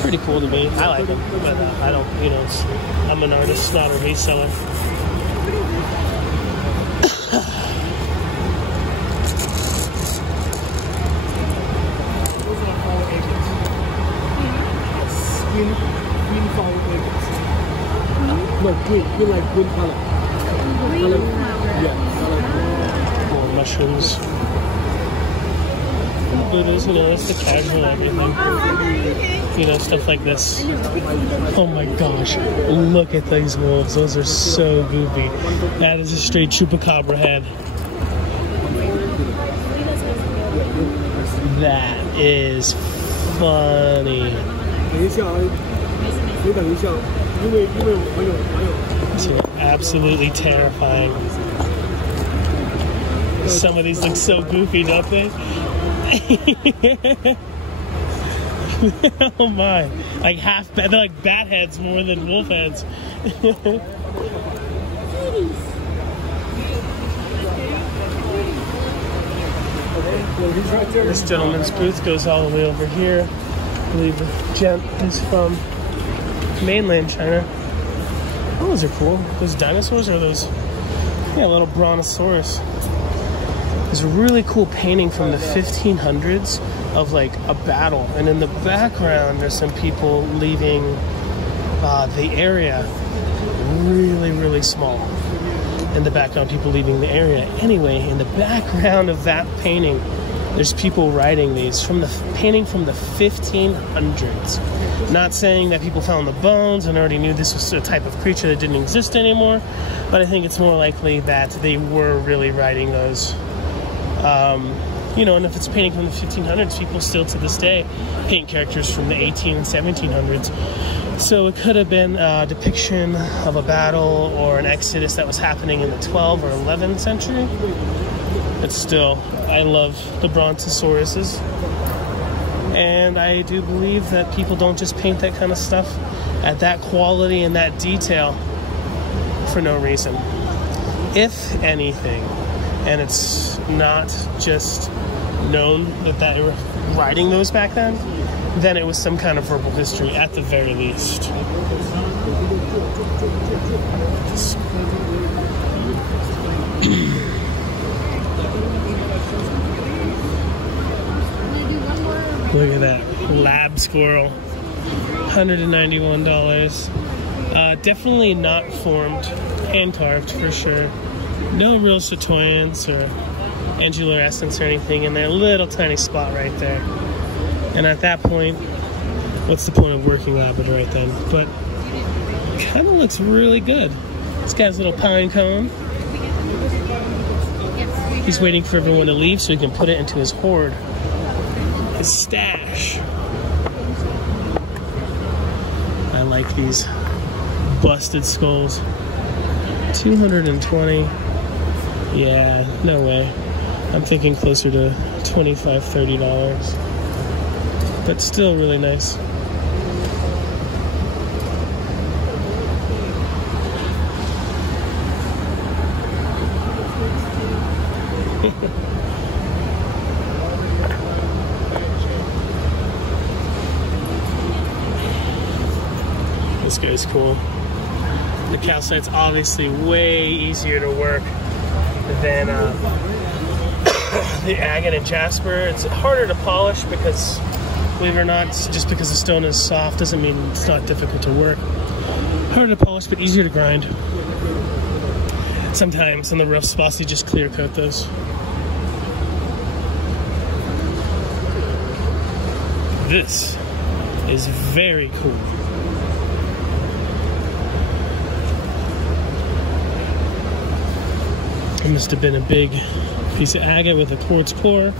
Pretty cool to me. I like them, but I don't, you know, I'm an artist, not a reseller. Green flower agate. No, green like green color. Green flower. Yeah. More mushrooms. Buddhas, you know, that's the casual everything. You know, stuff like this. Oh my gosh, look at these wolves. Those are so goofy. That is a straight chupacabra head. That is funny. It's absolutely terrifying. Some of these look so goofy, don't they? Oh my. Like they're like bat heads more than wolf heads. This gentleman's booth goes all the way over here. I believe the gent is from mainland China. Oh, those are cool. Those dinosaurs are those? Yeah, a little brontosaurus. There's a really cool painting from the 1500s of like a battle, and in the background there's some people leaving the area. really, really small. In the background, people leaving the area. Anyway, in the background of that painting, there's people writing these from the painting from the 1500s. Not saying that people found the bones and already knew this was a type of creature that didn't exist anymore, but I think it's more likely that they were really writing those. You know, and if it's painting from the 1500s, people still to this day paint characters from the 18 and 1700s. So it could have been a depiction of a battle or an exodus that was happening in the 12th or 11th century. But still, I love the brontosauruses. And I do believe that people don't just paint that kind of stuff at that quality and that detail for no reason. If anything, and it's not just known that they were writing those back then it was some kind of verbal history at the very least. Look at that lab squirrel, $191. Definitely not formed, hand carved for sure. No real chatoyance or angular essence or anything in there. Little tiny spot right there. And at that point, what's the point of working labradorite then? But it kind of looks really good. This guy's little pine cone. He's waiting for everyone to leave so he can put it into his hoard, his stash. I like these busted skulls. 220. Yeah, no way. I'm thinking closer to $25, $30. But still really nice. This guy's cool. The calcite's obviously way easier to work than the agate and jasper. It's harder to polish because, believe it or not, just because the stone is soft doesn't mean it's not difficult to work. Harder to polish, but easier to grind. Sometimes in the rough spots, you just clear coat those. This is very cool. It must have been a big piece of agate with a quartz pour.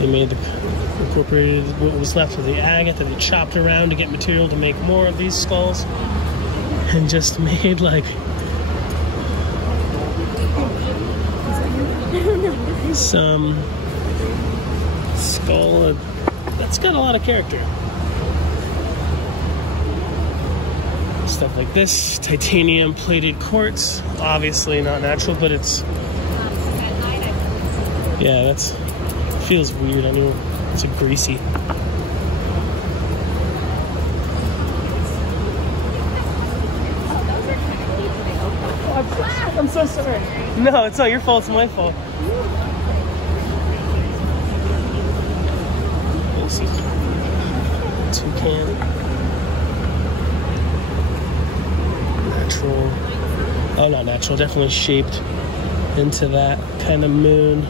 They made incorporated what was left of the agate that they chopped around to get material to make more of these skulls, and just made like some skull that's got a lot of character. Stuff like this, titanium plated quartz, obviously not natural, but it's, yeah, that's, feels weird. I know it's a greasy. I'm so sorry. No, it's not your fault, it's my fault. Toucan. Natural. Oh, not natural, definitely shaped into that kind of moon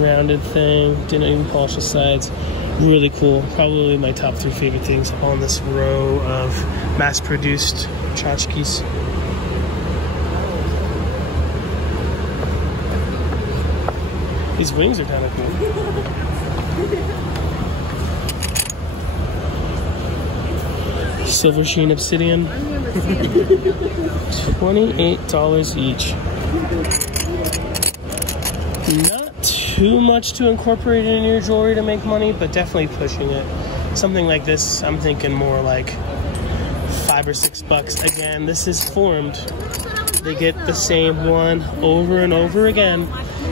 rounded thing. Didn't even polish the sides. Really cool. Probably my top 3 favorite things on this row of mass-produced tchotchkes. These wings are kind of cool. Silver sheen obsidian. $28 each. Not too much to incorporate in your jewelry to make money, but definitely pushing it. Something like this, I'm thinking more like $5 or $6. Again, this is formed. They get the same one over and over again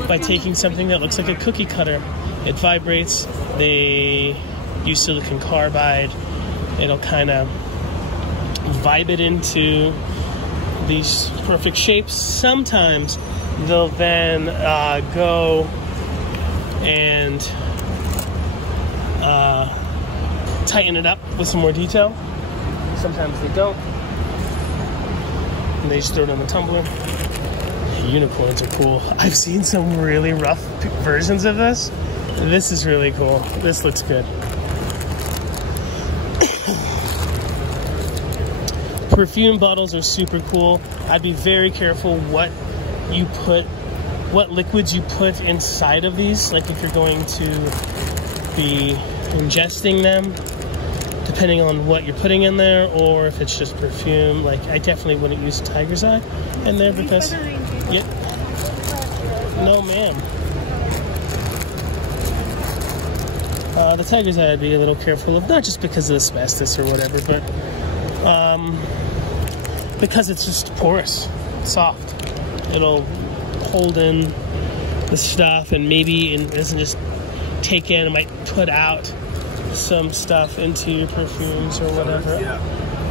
by taking something that looks like a cookie cutter. It vibrates. They use silicon carbide. It'll kind of vibe it into these perfect shapes. Sometimes they'll then go and tighten it up with some more detail. Sometimes they don't. And they just throw it in the tumbler. Unicorns are cool. I've seen some really rough versions of this. This is really cool. This looks good. Perfume bottles are super cool. I'd be very careful what liquids you put inside of these. Like if you're going to be ingesting them, depending on what you're putting in there, or if it's just perfume. Like I definitely wouldn't use Tiger's Eye in there because, yeah, no ma'am. The Tiger's Eye I'd be a little careful of, not just because of asbestos or whatever, but because it's just porous, soft. It'll hold in the stuff, and maybe it doesn't just take in, it might put out some stuff into your perfumes or whatever.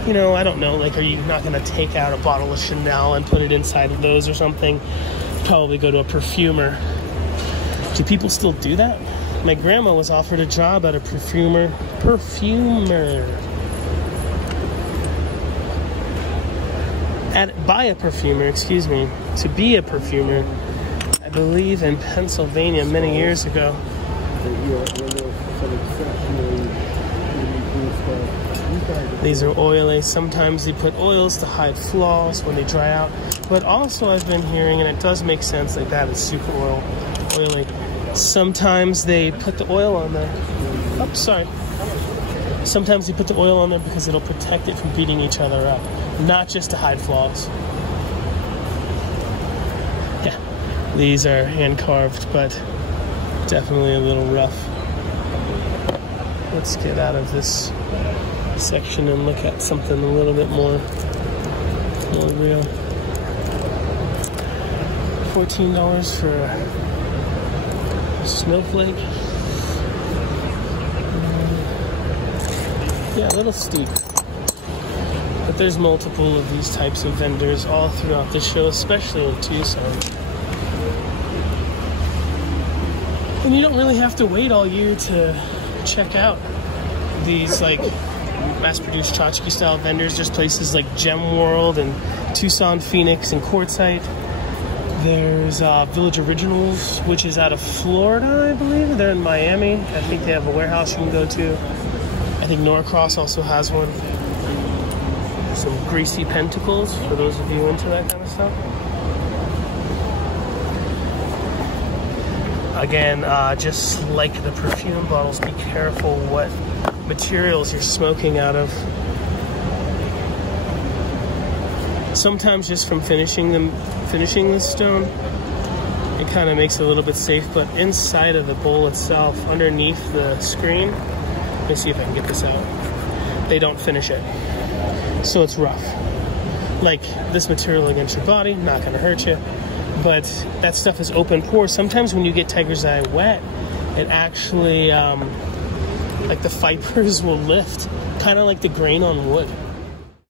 You know, I don't know, like, are you not going to take out a bottle of Chanel and put it inside of those or something? Probably go to a perfumer. Do people still do that? My grandma was offered a job at a perfumer. By a perfumer, excuse me, to be a perfumer, I believe in Pennsylvania many years ago. These are oily. Sometimes they put oils to hide flaws when they dry out. But also I've been hearing, and it does make sense, like that is super oily. Sometimes they put the oil on there. Oh, sorry. Sometimes they put the oil on there because it'll protect it from beating each other up. Not just to hide flaws. Yeah, these are hand carved, but definitely a little rough. Let's get out of this section and look at something a little bit more real. $14 for a snowflake. Yeah, a little steep. But there's multiple of these types of vendors all throughout the show, especially in Tucson. And you don't really have to wait all year to check out these like mass-produced tchotchke style vendors. There's places like Gem World and Tucson, Phoenix, and Quartzsite. There's Village Originals, which is out of Florida, I believe. They're in Miami. I think they have a warehouse you can go to. I think Norcross also has one. Some Greasy Pentacles, for those of you into that kind of stuff. Again, just like the perfume bottles, be careful what materials you're smoking out of. Sometimes just from finishing the stone, it kind of makes it a little bit safe, but inside of the bowl itself, underneath the screen, let me see if I can get this out, they don't finish it. So it's rough. Like this material against your body, not gonna hurt you, but that stuff is open pore. Sometimes when you get Tiger's Eye wet, it actually, like the fibers will lift, kind of like the grain on wood.